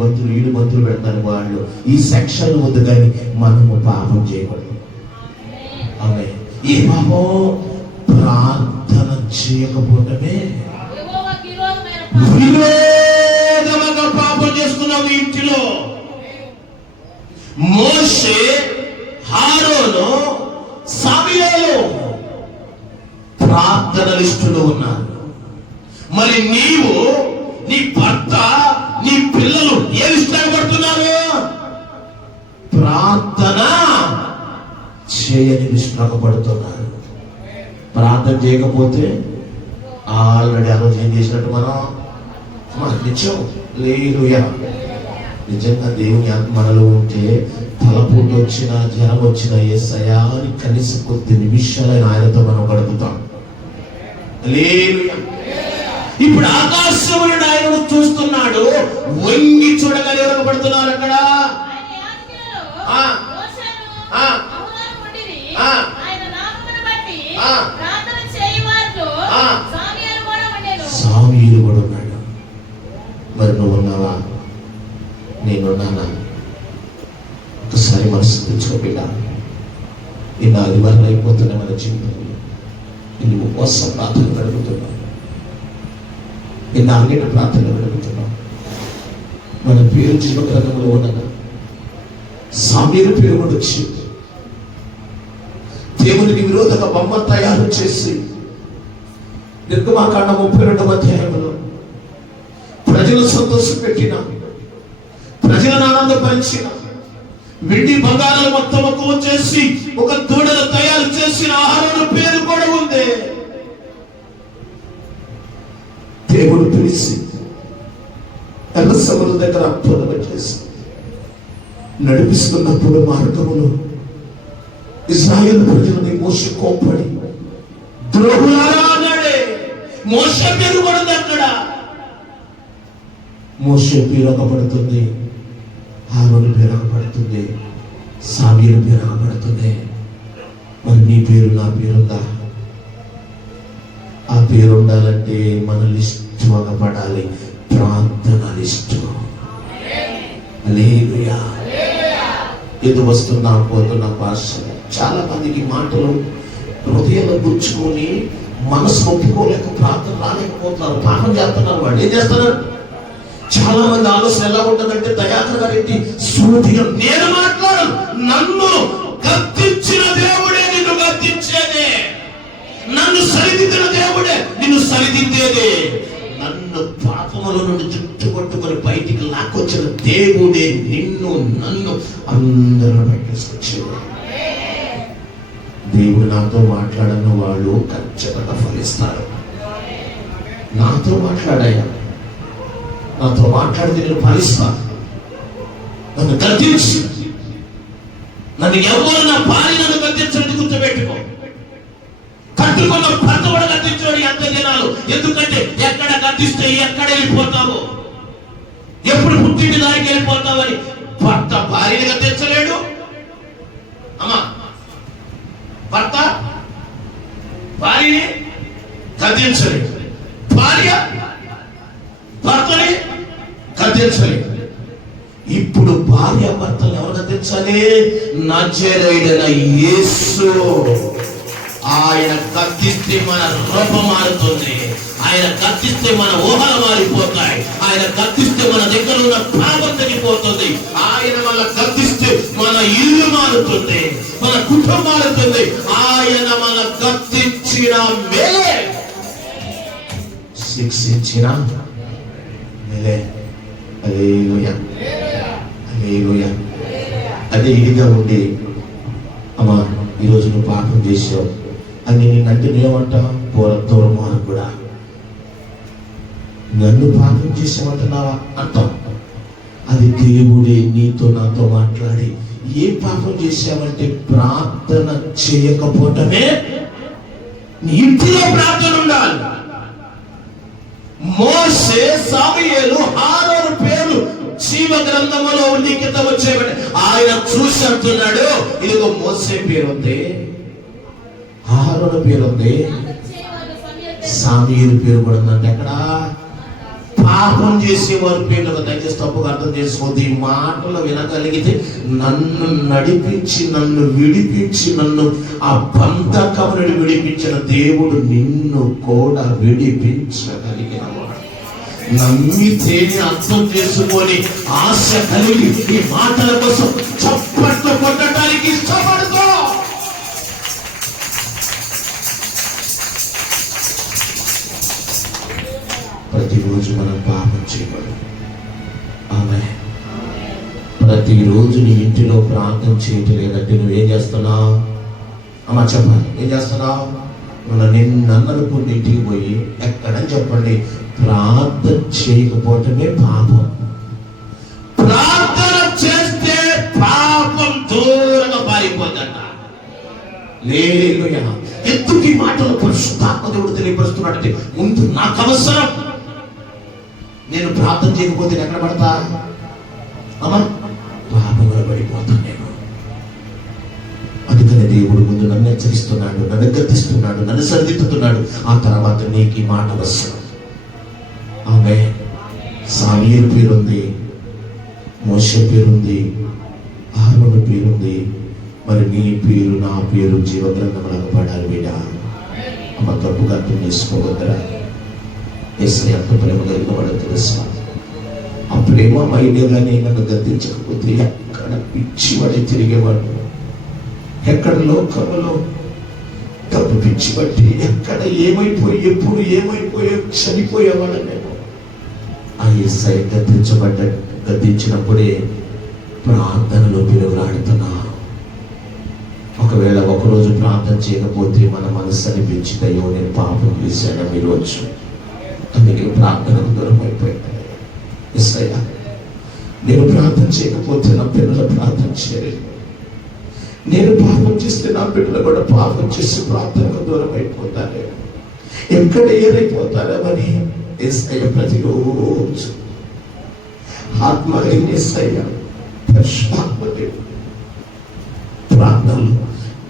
బంతులు పెడుతున్నారు వాళ్ళు. ఈ సెక్షన్ వద్దు, కానీ మనము పాపం చేయకూడదు. ఆమె ఈ పాపం ప్రార్థన చేయకపోవటమే. విరోధంగా పాపం చేస్తున్నావు ఇంటిలో. మోషే, ఆరోను, సమూయేలు ప్రార్థన లిస్టులో ఉన్నారు. మరి నీవు, నీ భర్త, నీ పిల్లలు ఏ లిస్టులో పడుతున్నారు? ప్రార్థన చేయని లిస్టులో పడుతున్నారు. ప్రార్థన చేయకపోతే ఆల్రెడీ ఆ రోజు ఏం చేసినట్టు మనం నిత్యం లేలుయా. నిజంగా దేవుని ఆత్మ మనలో ఉంటే తలపోటు వచ్చినా జ్వరం వచ్చినా యేసయ్యా అని కనీసం కొద్ది నిమిషాలైన ఆయనతో మనం గడుపుతాం. లేలుయా. ఇప్పుడు ఆకాశమును ఆయనను చూస్తున్నాడు, వంగి చూడగానే ఎవరపడుతున్నారు అక్కడ? సామీయులు కూడా ఉన్నాడు. మరి నువ్వు ఉన్నావా? నేనున్నానా? ఒకసారి మనసు తెచ్చుకో బిడ్డ. నిన్న ఆదివారం అయిపోతున్నాయి మన జీవితంలో. నిన్ను ఉపవాసం ప్రార్థన గడుపుతున్నావు, నిన్న అంగేట ప్రార్థన గడుపుతున్నావు. మన పేరు జీవగ్రంథంలో ఉండగా సామీయుల పేరు కూడా వచ్చి దేవునికి విరోధంగా బొమ్మ తయారు చేసి నిర్గమాకాండం 32వ అధ్యాయంలో ప్రజలు సంతోషం పెట్టిన, ప్రజలను ఆనందపరిచిన, వెండి బంగారాలు మొత్తం ఒక్క చేసి ఒక దూడను తయారు చేసిన ఆహారం పేరు కూడా ఉంది. దేవుడు పిలిచి ఎర్ర సముద్రం దగ్గర అద్భుతం చేసి నడిపిస్తున్నప్పుడు మార్గములో ఇశ్రాయేలు ప్రజలని మోషే కోప్పడి ద్రోహులారా అన్నాడే. మోషే పేరు పడుతుంది అక్కడ. మోషే పేరు పడుతుంది, ఆరోను పేరు పడుతుంది, సామీయుల పేరు పడుతుంది. మరి నీ పేరు నా పేరుందా? ఆ పేరు ఉండాలంటే మన లిస్టు పడాలి, ప్రార్థన లిస్టు. హల్లెలూయా. ఏదో వస్తున్నా పోతున్నా భాష. చాలా మందికి మాటలు హృదయంలో గుచ్చుకొని మనసు ఒప్పుకోలేక ప్రార్థన రాలేకపోతున్నారు, పాపం చేస్తున్నారు. వాళ్ళు ఏం చేస్తున్నారు? చాలా మంది ఆలోచన ఎలా ఉంటుందంటే, దయాకర్ గారి సూటిగా నేను మాట్లాడను, నన్ను గద్దించిన దేవుడే నిన్ను గద్దించేదే, నన్ను సరిదిద్దిన దేవుడే నిన్ను సరిదిద్దేదే, నన్ను పాపముల నుండి చుట్టుపట్టుకొని బయటికి లాక్కొచ్చిన దేవుడే నిన్ను నన్ను అందరూ బయటకొచ్చేది. దేవుడు నాతో మాట్లాడని వాళ్ళు ఖచ్చితంగా ఫలిస్తారు. నాతో మాట్లాడాయా, నాతో మాట్లాడితే నేను ఫలిస్తాను. నన్ను గద్దించి, నన్ను ఎవరు నా భార్య నన్ను గద్దించడానికి గుర్తుపెట్టుకో. కట్టుకున్న భర్త కూడా గద్దించాడు ఎంత దినాలు. ఎందుకంటే ఎక్కడ గద్దిస్తే ఎక్కడ వెళ్ళిపోతావు, ఎప్పుడు పుట్టింటి దానికి వెళ్ళిపోతావని. భర్త భార్యని గద్దించలేడు. అమ్మా, భర్త భార్యని గద్దించలేడు, భార్య భర్తని గద్దించలేడు. ఇప్పుడు భార్య భర్తలు ఎవరు గద్దించాలి? నజరేయుడైన యేసు. ఆయన గద్దిస్తే మన రూపం మారుతుంది, ఆయన గద్దిస్తే మన ఊహలు మారిపోతాయి, ఆయన గద్దిస్తే మన దగ్గర ఉన్న పాపం తగ్గిపోతుంది, ఆయన మన గద్దిస్తే మన ఇల్లు మారుతుంది, మన కుటుంబం మారుతుంది. ఆయన మన గద్దించిన మేలే, శిక్షించిన హల్లెలూయా, హల్లెలూయా. అదే ఇదిగా ఉండి, అమ్మా ఈరోజు నువ్వు పాపం చేసావు అని నేనంటే నేనేమంటా, దూరం కూడా నన్ను పాపం చేసామంటున్నావా అంటాం. అది దేవుడే నీతో నాతో మాట్లాడి, ఏ పాపం చేశామంటే ప్రార్థన చేయకపోవటమే. నీ ఇంటిలో ప్రార్థన ఉండాలి. మోషే, సమూయేలు, ఆరోను పేరు జీవ గ్రంథములో లిఖితము చేయబడి ఆయన చూసి అంటున్నాడు, ఇదిగో మోషే పేరుంది, ఆరోను పేరుంది, సమూయేలు పేరు కూడా ఉందంటే అక్కడ పాపం చేసేవారి పేర్లు. దయచేసి తప్పుగా అర్థం చేసుకోవద్దు. ఈ మాటలు వినగలిగితే నన్ను నడిపించి, నన్ను విడిపించి, నన్ను ఆ బంధకం నుండి విడిపించిన దేవుడు నిన్ను కూడా విడిపించగలిగిన వాడు. నమ్మితే అర్థం చేసుకొని ఆశ కలిగి ఈ మాటల కోసం చప్పట్లు కొట్టడానికి ఇష్టపడుతూ ప్రతిరోజు మనం పాపం చేయబడదు. ఆమె ప్రతిరోజు నీ ఇంటిలో ప్రార్థన చేయటం లేదంటే నువ్వేం చేస్తున్నావు? అమ్మ చెప్పాలి, ఏం చేస్తున్నావు? నిన్నకు ఇంటికి పోయి ఎక్కడని చెప్పండి, ప్రార్థన చేయకపోవటమే పాపం. ప్రార్థన చేస్తే పాపం దూరంగా పారిపోతుందట. హల్లెలూయా. ఎందుకు ఈ మాటలు పరిశుద్ధాత్మ దేవుడు తెలియపరుస్తున్నాడంటే, ముందు నాకు అవసరం. నేను ప్రార్థన చేయకపోతే ఎక్కడ పడతా? అమ్మా పాపంలో పడిపోతాను నేను. అందుకని దేవుడు ముందు నన్ను హెచ్చరిస్తున్నాడు, నన్ను గద్దిస్తున్నాడు, నన్ను సరిదిద్దుతున్నాడు. ఆ తర్వాత నీకు ఈ మాట అవసరం. ఆమె సమూయేలు పేరుంది, మోషే పేరుంది, ఆరోను పేరుంది. మరి నీ పేరు, నా పేరు జీవగ్రంథంలో పడాలి బిడ్డ. అమ్మ తప్పుగా అర్థం చేసుకోవద్దురా. యేసయ్య అంత ప్రేమ కలిగిన వాడు తెలుసా? ఆ ప్రేమ మైడేగానే నన్ను గద్దించకపోతే ఎక్కడ పిచ్చివాడి తిరిగేవాడు, ఎక్కడ లోకంలో డబ్బు పిచ్చి బట్టి ఎక్కడ ఏమైపోయి, ఎప్పుడు ఏమైపోయి చనిపోయేవాడు నేను. ఆ యేసయ్య గద్దించినప్పుడే ప్రార్థనలో పిలువలాడుతున్నా. ఒకవేళ ఒకరోజు ప్రార్థన చేయకపోతే మన మనసు అనిపించింది, అయ్యో నేను పాపం చేశాను ఈరోజు, అందుకే ప్రార్థనకు దూరం అయిపోయింది. యేసయ్య నేను ప్రార్థన చేయకపోతే నా పిల్లలు ప్రార్థన చేయలేదు, నేను పాపం చేస్తే నా బిడ్డలు కూడా పాపం చేసి ప్రార్థనకు దూరం అయిపోతారు, ఎక్కడ ఏరైపోతారని యేసయ్య ప్రతిరోజు ఆత్మ యేసయ్య పరిశుద్ధాత్మదేవుడు ప్రార్థనలు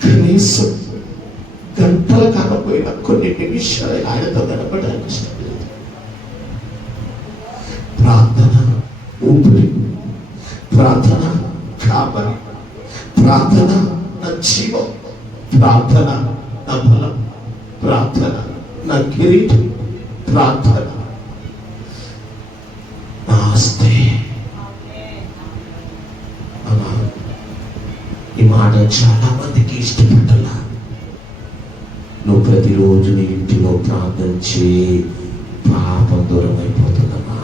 కనీసం గంటలు కాకపోయినా కొన్ని నిమిషాలు ఆయనతో గడపడానికి ఇష్టపడలేదు. ప్రార్థన ఊపిరి, ప్రార్థన కాపరి, ప్రార్థన నా జీవం, ప్రార్థన నా బలం, ప్రార్థన నా కిరీటం, ప్రార్థన నా ఆస్తి. ఈ మాట చాలా మందికి ఇష్టపడాల. నువ్వు ప్రతిరోజు నీ ఇంటిలో ప్రార్థన చేయి, పాపం దూరం అయిపోతుందమ్మా.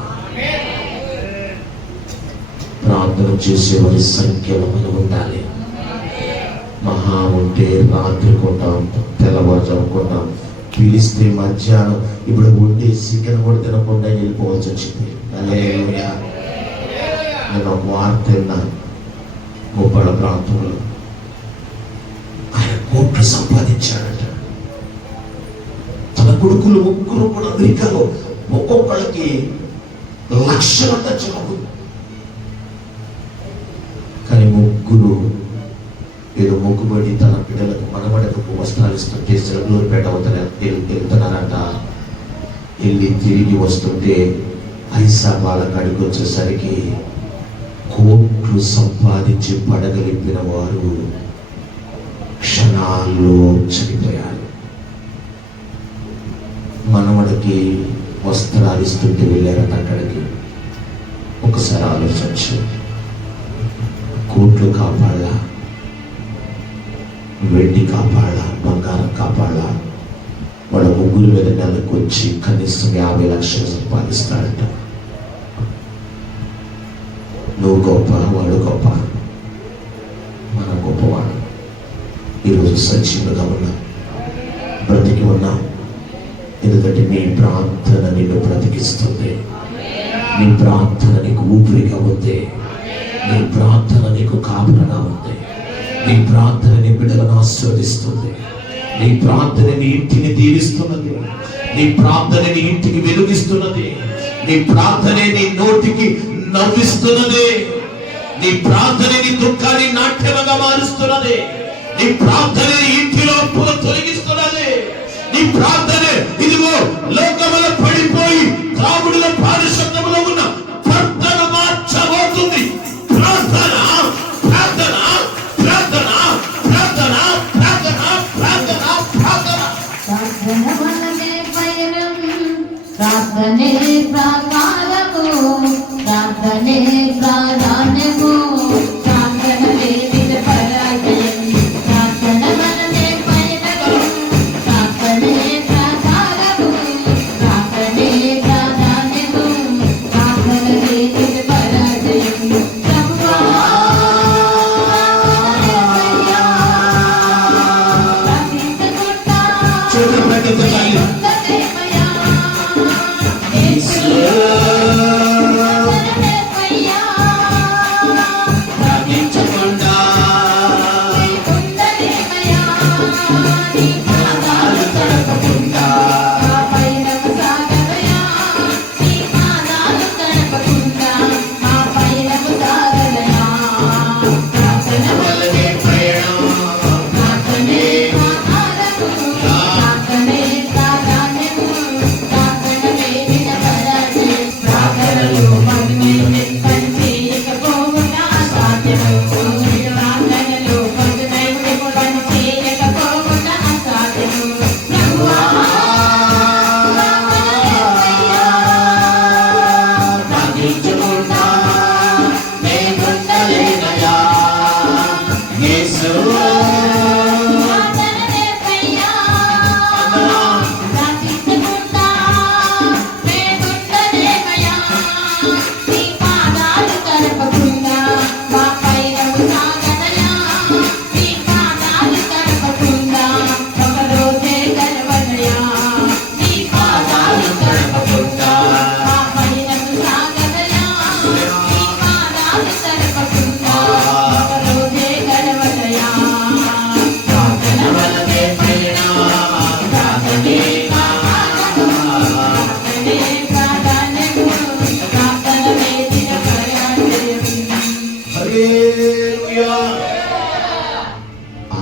ప్రార్థన చేసేవారి సంఖ్యలో మనం ఉండాలి. మహా ఉంటే రాత్రి కొంటాం, తెల్లవారుజాము కొంటాం, పిలిస్తే మధ్యాహ్నం. ఇప్పుడు ఉండి చికెన్ కూడా తినకుండా వెళ్ళిపోవాల్సి వచ్చింది. హల్లెలూయా. నేను ఒక వార్త విన్నాను. గొప్పల ప్రాంతంలో ఆయన కోట్లు సంపాదించాడట. తన కొడుకులు ముగ్గురు కూడా అమెరికాలో ఒక్కొక్కళ్ళకి లక్షలంత చదువు. కానీ ముగ్గురు ఏదో మొక్కుబడి తన పిల్లలకు మనవడకు వస్త్రాలు ఇస్తుంటే సెలవులపేట వెళ్తున్నారట. వెళ్ళి తిరిగి వస్తుంటే ఐసాబాల కాడికి వచ్చేసరికి కోట్లు సంపాదించి పడగలిపిన వారు క్షణాల్లో చనిపోయారు. మనవడికి వస్త్రాలు ఇస్తుంటే వెళ్ళారట అక్కడికి. ఒకసారి ఆలోచించు, కోట్లు కాపాడాలా, వెండి కాపాడాలా, బంగారం కాపాడాలా? వాళ్ళ ముగ్గురు మీద నెలకు వచ్చి కనీసం 50 లక్షలు సంపాదిస్తాడట. నువ్వు గొప్ప, వాడు గొప్ప, మన గొప్పవాడు. ఈరోజు సజీవులుగా ఉన్నాం, బ్రతికి ఉన్నాం. ఎందుకంటే నీ ప్రార్థన నిన్ను బ్రతికిస్తుంది. నీ ప్రార్థన నీకు ఊపిరిగా ఉంది. నీ ప్రార్థన నీకు కాపురగా ఉంది. నీ ప్రార్థన నీ బిడ్డలను ఆశీర్వదిస్తుంది. నీ ప్రార్థన నీ ఇంటిని దీవిస్తున్నది. నీ ప్రార్థన నీ ఇంటికి వెలుగిస్తున్నది. నీ ప్రార్థనే నీ నోటికి నవ్విస్తున్నది. నీ ప్రార్థన నీ దుఃఖాన్ని నాట్యముగా మారుస్తున్నది. నీ ప్రార్థన నీ ఇంటిలో అప్పుల తొలగిస్తున్నది. నీ ప్రార్థన ఇదిగో లోకములో పడిపోయి త్రాగుడుల పారిశుద్ధములో ఉన్న ప్రార్థన మార్చబోతుంది. ప్రార్థన ప్రార్థన ప్రార్థన ప్రార్థన ప్రార్థన ప్రార్థన ప్రార్థన ప్రార్థనే ప్రాకారము, ప్రార్థనే ప్రాధాన్యము, ప్రార్థన వేదిక పరాజయం, ప్రార్థన మనమే పైనము, ప్రార్థనే ప్రాకారము, ప్రార్థనే ప్రాధాన్యము, ప్రార్థన వేదిక పరాజయం.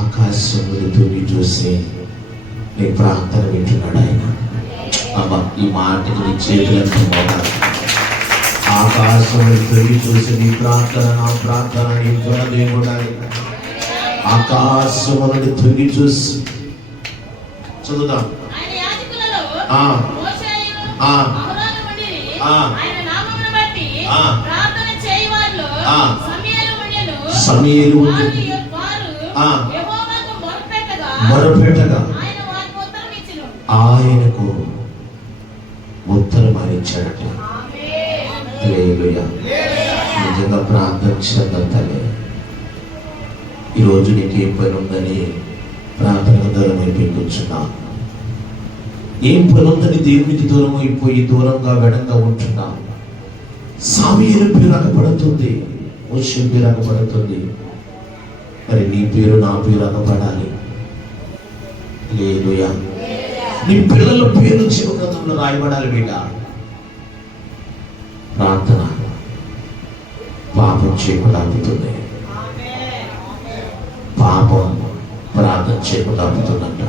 ఆకాశముని చూసి నీ ప్రార్థన వింటున్నాడు ఆయన. అబ్బా, ఈ మాటకి నీ చేతులను మోగాలి. ఆకాశముని తొలి చూసి నీ ప్రార్థన నా ప్రార్థన వింటున్న దేవుడు ఆయన. ఆకాశముని తొలి చూసి చదువుదాం. సమూయేలు మొరపెట్టగా ఆయనకు ఉత్తరం ఇచ్చాడట. హల్లెలూయా. నిజంగా ప్రార్థన చెందతలే. ఈరోజు నీకు ఏం పని ఉందని ప్రార్థనకు దూరం అయిపోయి కూర్చున్నా. ఏం పని ఉందని దేవునికి దూరం అయిపోయి దూరంగా వెడంగా ఉంటున్నా. సమూయేలు పేరు అగపడుతుంది, మోషే పేరు అగపడుతుంది. మరి నీ పేరు నా పేరు అగపడాలి. హల్లెలూయా. నీ పిల్లల పేరు జీవగ్రంథంలో రాయబడాలి బిడ్డ. ప్రార్థన పాపం చేయకుండా ఆపుతుంది. పాపం ప్రార్థన చేయకుండా ఆపుతుందంట.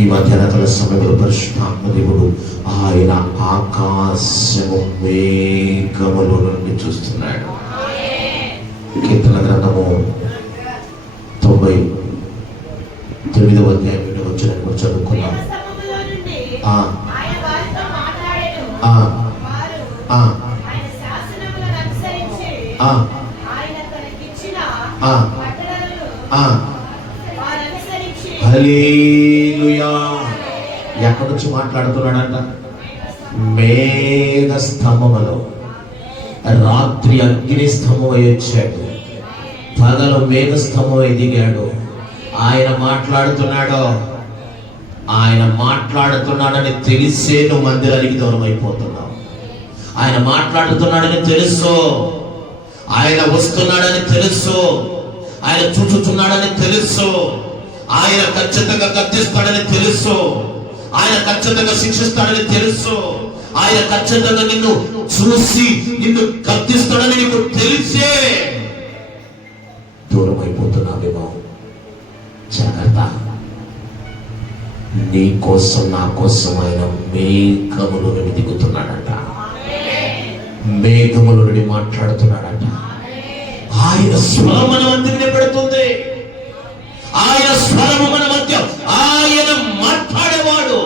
ఈ మధ్యాహ్నకాల సమయంలో పరిశుద్ధాత్మ దేవుడు ఆయన ఆకాశము మేఘములో నుండి చూస్తున్నాడు. కీర్తన గ్రంథము 99వ అధ్యాయం వచ్చినప్పుడు చదువుకున్నాం. హల్లెలూయా. ఎక్కడి నుంచి మాట్లాడుతున్నాడంట? మేఘ స్తంభములో. రాత్రి అగ్ని స్తంభమై వచ్చాడు, పగలు మేఘస్తంభమై దిగాడు. ఆయన మాట్లాడుతున్నాడని తెలిసే నువ్వు మందిరానికి దూరం అయిపోతున్నావు. ఆయన మాట్లాడుతున్నాడని తెలుసు, ఆయన వస్తున్నాడని తెలుసు, ఆయన చూచుతున్నాడని తెలుసు, ఆయన ఖచ్చితంగా గద్దిస్తాడని తెలుసు, ఆయన ఖచ్చితంగా శిక్షిస్తాడని తెలుసు, ఆయన ఖచ్చితంగా నిన్ను చూసి నిన్ను గద్దిస్తాడని నీకు తెలిసే దూరం అయిపోతున్నావేమో. జాగ్రత్త. నీ కోసం నా కోసం ఆయన మేఘముల నుండి దిగుతున్నాడట, మేఘముల నుండి మాట్లాడుతున్నాడట. ఆయన స్వరం మన మధ్య పెడుతుంది, ఆయన స్వరము మన మధ్య, ఆయన మాట్లాడేవాడు.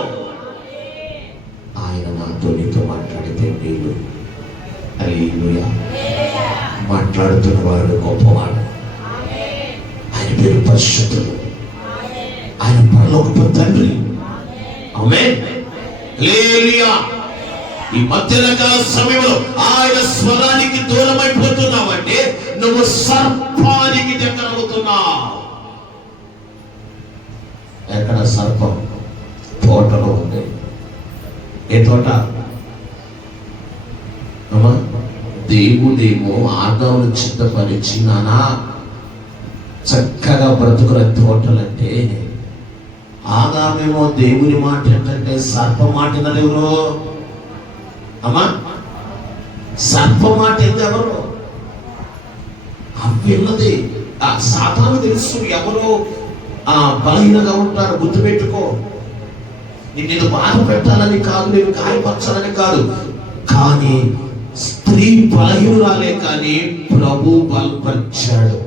ఆయన నాతో నీతో మాట్లాడితే నీళ్ళు హల్లెలూయా. మాట్లాడుతున్నవాడు గొప్పవాడు, ఆయన పేరు పరిశుద్ధుడు, ఆయన పరలోకపు తండ్రి. ఆమేన్ హల్లెలూయా. ఈ మధ్యకాల సమయంలో ఆయన స్వరానికి దూరం అయిపోతున్నావంటే నువ్వు సర్పానికి దగ్గర అవుతున్నావు. ఎక్కడ సర్పం? తోటలో ఉంది. ఏ తోట? అమ్మా, దేవుడేమో ఆదామును చిత్తపరిచి నానా చక్కగా బ్రతుకుల తోటలంటే, ఆదామేమో దేవుని మాట ఏంటంటే సర్ప మాట ఎవరు? అమ్మా, సర్ప మాట ఎవరు? అవి ఆ సాతాను తెలుసు ఎవరో బలహీనంగా ఉంటారు. గుర్తుపెట్టుకో, నిన్ను బాధ పెట్టాలని కాదు, నేను గాయపరచాలని కాదు, కానీ స్త్రీ బలహీనురాలే కానీ ప్రభు బలపరిచాడు.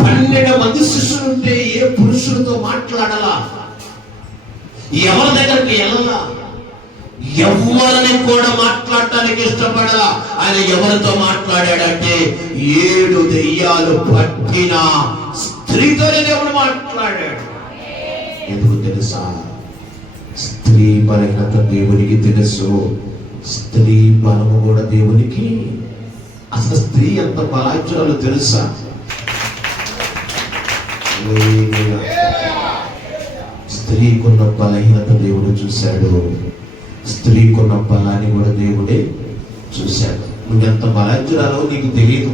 12 మంది శిష్యులు ఉంటే ఏ పురుషులతో మాట్లాడాలా, ఎవరి దగ్గరికి వెళ్ళాలా, ఎవరిని కూడా మాట్లాడటానికి ఇష్టపడాలా. ఆయన ఎవరితో మాట్లాడాడంటే 7 దెయ్యాలు పట్టిన స్త్రీతోనే దేవుడు మాట్లాడాడు. ఎందుకు తెలుసా? స్త్రీ బలహీనత దేవునికి తెలుసు, స్త్రీ బలము కూడా దేవునికి. అసలు స్త్రీ ఎంత బలాచురాలు తెలుసా? స్త్రీకున్న బలహీనత దేవుడు చూశాడు, స్త్రీకున్న బలాన్ని కూడా దేవుడే చూశాడు. నువ్వెంత బలాచురాలో నీకు తెలియదు.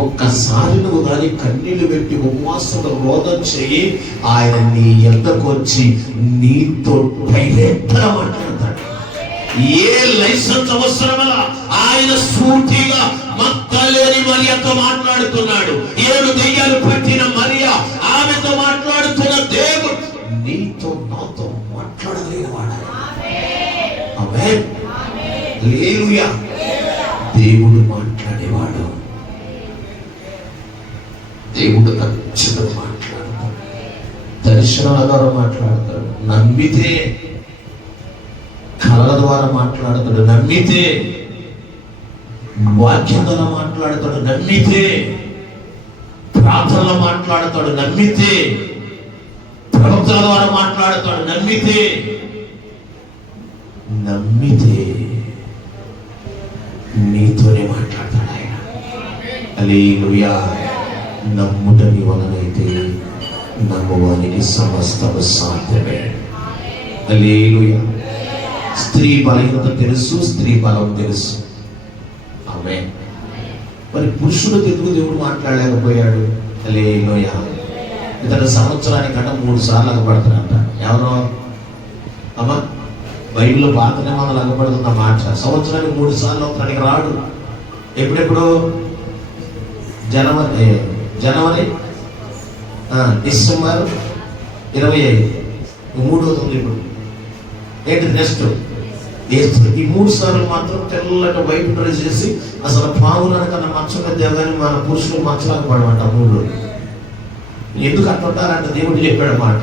ఒక్కసారి నువ్వు కానీ కన్నీళ్లు పెట్టి ఉపవాసంలో రోదన చెయ్యి, ఆయన నీ ఎంతకు వచ్చి నీతో డైరెక్ట్గా మాట్లాడతాడు. ఏ లైసెన్స్ అవసరమలా, ఆయన సూటిగా మగ్దలేని మరియతో మాట్లాడుతున్నాడు. 7 దెయ్యాలు పట్టిన మరియ, ఆమెతో మాట్లాడుతున్న దేవుడు నీతో నాతో మాట్లాడలేనివాడు. ఆమేన్ హల్లెలూయా. దేవుడు మాట్లాడేవాడు, దేవుడు ఖచ్చితంగా మాట్లాడతాడు. దర్శనాల ద్వారా మాట్లాడతాడు, నమ్మితే కళల ద్వారా మాట్లాడతాడు, నమ్మితే వాక్యం ద్వారా మాట్లాడతాడు, నమ్మితే ప్రార్థనలో మాట్లాడతాడు, నమ్మితే ప్రవక్తల ద్వారా మాట్లాడతాడు, నమ్మితే నీతోనే మాట్లాడతాడు ఆయన. హల్లెలూయా. నమ్ముట నీ వలనైతే నమ్మువానికి సమస్తము సాధ్యమే. హల్లెలూయా. స్త్రీ బలహీనత తెలుసు, స్త్రీ బలం తెలుసు. ఆమేన్. మరి పురుషులకు ఎందుకు దేవుడు మాట్లాడలేకపోయాడు? హల్లెలూయా. ఇతను సంవత్సరానికంటే 3 సార్లు అగపడతాడంట. ఎవరో అమ్మా, బైబిల్లో పాతనే మనం అగపడుతున్న మాట. సంవత్సరానికి 3 సార్లు ఒకరికి రాడు. ఎప్పుడెప్పుడు? జనవరి, డిసెంబర్ 25, 3 అవుతుంది ఇప్పుడు. ఏంటి నెక్స్ట్? ఈ 3 సార్లు మాత్రం తెల్లటి వైట్ డ్రెస్ చేసి, అసలు పావులను కన్నా మంచం మీద కానీ మన పురుషులు మంచలాగా పడమంట 3 రోజులు. ఎందుకు అంటుంటారంట? దేవుడు చెప్పాడు మాట.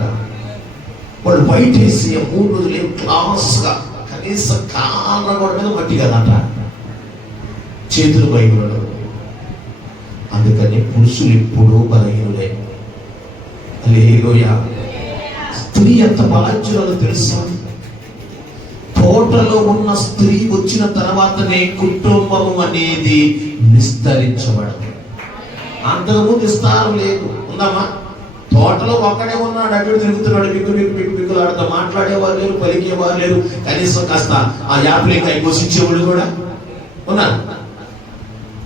వాళ్ళు వైట్ వేసి 3 రోజులు ఏం క్లాస్గా, కనీసం కాళ్ళ కూడా మీద మట్టి కదంట, చేతులు బైబిల్లో. అందుకని పురుషులు ఎప్పుడూ బలహీనులే. హల్లెలూయా. స్త్రీ ఎంత బలాచురాలో తెలుసా? తోటలో ఉన్న స్త్రీ వచ్చిన తర్వాతనే కుటుంబం అనేది విస్తరించబడదు. అంతకుముందు విస్తారం లేదు. ఉందమ్మా? తోటలో ఒక్కడే ఉన్నాడు, అటు తిరుగుతున్నాడు, బిక్కులాడుతూ మాట్లాడేవారు లేరు, పలికేవారు లేరు, కనీసం కాస్త ఆ యాప్లికాయ కోసించేవాళ్ళు కూడా ఉన్నారు.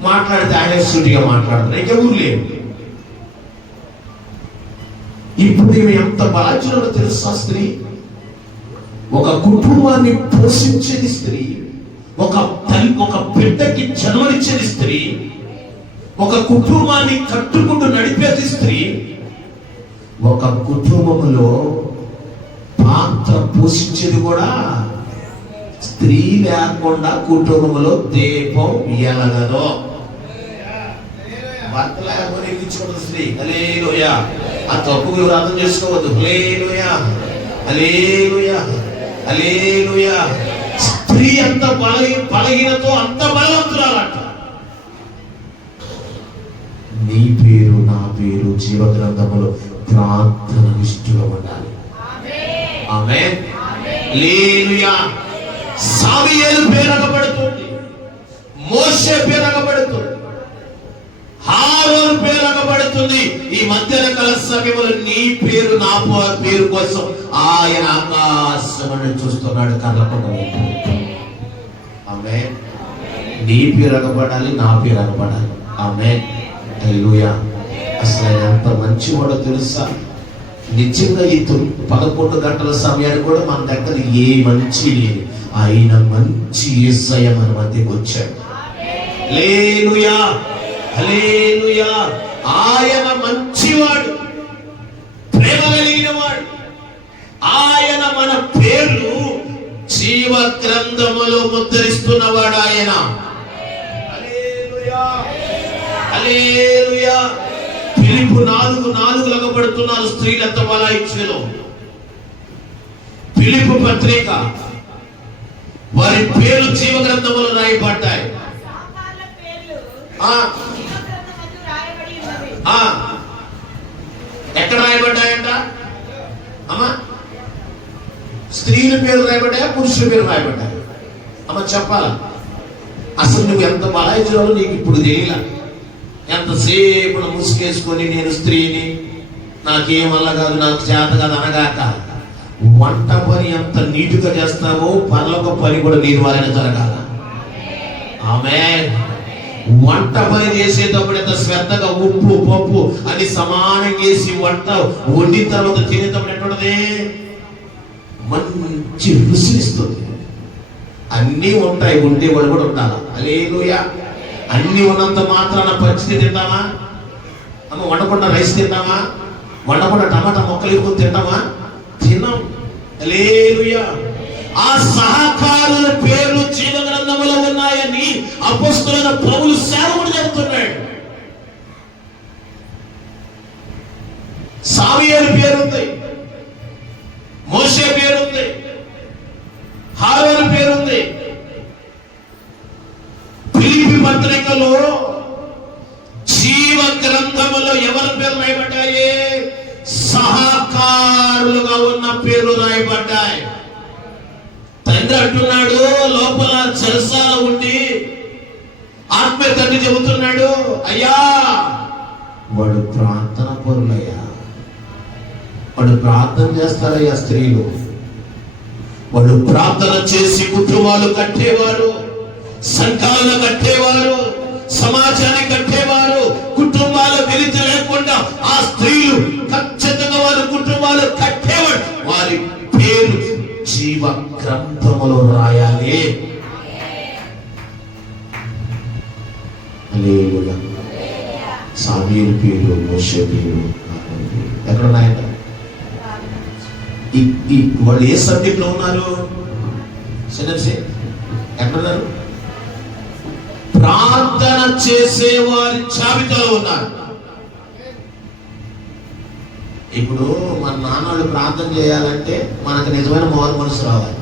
మాట్లాడితే ఆయన సూటిగా మాట్లాడుతున్నారు, ఇంకెవరు లేరు. ఇప్పుడు ఈమె ఎంత బాధ్యులో తెలుసా? స్త్రీ ఒక కుటుంబాన్ని పోషించేది స్త్రీ, ఒక బిడ్డకి జన్మనిచ్చేది స్త్రీ, ఒక కుటుంబాన్ని కట్టుకుంటూ నడిపేది స్త్రీ. ఒక కుటుంబంలో పాత్ర పోషించేది కూడా స్త్రీ. లేకుండా కుటుంబంలో దీపం ఎలగదు. భర్త లేకపోతే ఇచ్చుకోవద్దు స్త్రీ. హల్లెలూయా. ఆ తప్పుకు ఎవరు అర్థం చేసుకోవద్దు. హల్లెలూయా, హల్లెలూయా, హల్లెలూయా. స్త్రీ ఎంత బలహీనతో అంత బలవంతురాలంట. నీ పేరు నా పేరు జీవ గ్రంథములో ప్రార్థన లిస్టులో ఉండాలి. ఆమేన్, హల్లెలూయా. సాముయేలు పేరు అనబడుతుంది, మోషే పేరు అనబడుతుంది, హారూను పేరు అనబడుతుంది. ఈ మధ్యాహ్న కాల సమయంలో నీ పేరు నా పేరు కోసం ఆయన ఆకాశమును చూస్తున్నాడు కళ్ళకుండా. ఆమేన్. నీ పేరు అనబడాలి, నా పేరు అనబడాలి. ఆమేన్, హల్లెలూయా. అసలు ఆయన ఎంత మంచివాడో తెలుసా? నిజంగా ఈ 11 గంటల సమయానికి కూడా మన దగ్గర ఏ మంచి లేదు. ఆయన మంచి యేసయ్య మన మధ్యకి వచ్చాడు. హల్లెలూయా, హల్లెలూయా. ఆయన మంచివాడు, ప్రేమ కలిగిన వాడు. ఆయన మన పేర్లు జీవ గ్రంథములో ముద్రిస్తున్నవాడు ఆయన. హల్లెలూయా, హల్లెలూయా. ఫిలిప్పు 4:4 లగబడుతున్నారు స్త్రీలు ఎంత బలాయిచ్చేలో. ఫిలిప్పు పత్రిక వారి పేర్లు జీవ గ్రంథములో రాయబడ్డాయి. ఎక్కడ రాయబడ్డాయంట అమ్మా? స్త్రీల పేరు రాయబడ్డాయా, పురుషుల పేరు రాయబడ్డాయి? అమ్మ చెప్పాలా? అసలు నువ్వు ఎంత బలాయిచ్చావో నీకు ఇప్పుడు తెలియలా. ఎంతసేపు ముసుకేసుకొని నేను స్త్రీని, నాకేం వల్ల కాదు, నాకు చేత కాదు అనగాక వంట పని ఎంత నీటుగా చేస్తావో పనులకు పని కూడా నీ ద్వారానే జరగాల. ఆమేన్. వంట పని చేసేటప్పుడు ఎంత శ్రద్ధగా ఉప్పు పప్పు అని సమానం చేసి వంట వండిన తర్వాత తినేటప్పుడు ఎట్లుంటది? మంచి రుచిస్తుంది. అన్నీ ఉంటాయి, ఉండేవాడు కూడా ఉండాలి. హల్లెలూయా. అన్ని ఉన్నంత మాత్రాన పచ్చిది తింటామా? అమ్మ వండకుండా రైస్ తింటామా? వండకుండా టమాటా మొక్కలు ఎక్కువ తింటామా? తిన్నాం. హల్లెలూయా. ఆ సహకారుల పేర్లు జీవ గ్రంథములో ఉన్నాయని అపొస్తలుడైన పౌలు సేవకుడు చెబుతున్నాడు. సాముయేలు పేరుంది, మోషే పేరుంది, హారూను పేరుంది. ఫిలిప్పీ పత్రికలో జీవ గ్రంథములో ఎవరి పేరు రాయబడ్డాయి? సహకారులుగా ఉన్న పేర్లు రాయబడ్డాయి. తండ్రి అంటున్నాడు, లోపల చెరసాల ఉండి ఆత్మీయ తండ్రి చెబుతున్నాడు, అయ్యా వాడు ప్రార్థన పరులయ్యా, వాడు ప్రార్థన చేస్తారయ్యా స్త్రీలు, వాడు ప్రార్థన చేసి కుటుంబాలు కట్టేవారు, సంఘాలను కట్టేవారు, సమాజాన్ని కట్టేవారు, కుటుంబాలు వెలితి లేకుండా ఆ స్త్రీలు ఖచ్చితంగా వారి కుటుంబాలు కట్టేవాడు. వారి పేరు జీవ గ్రంథములో రాయాలి. హల్లెలూయా. సాముయేలు పేరు, మోషే పేరు ఎక్కడ ఉన్నాయంట? వాళ్ళు ఏ సబ్జెక్ట్ లో ఉన్నారు? ఎక్కడున్నారు? ప్రార్థన చేసే వారి జాబితాలో ఉన్నారు. ఇప్పుడు మన నాన్నలు ప్రార్థన చేయాలంటే మనకు నిజమైన మారు మనసు రావాలి.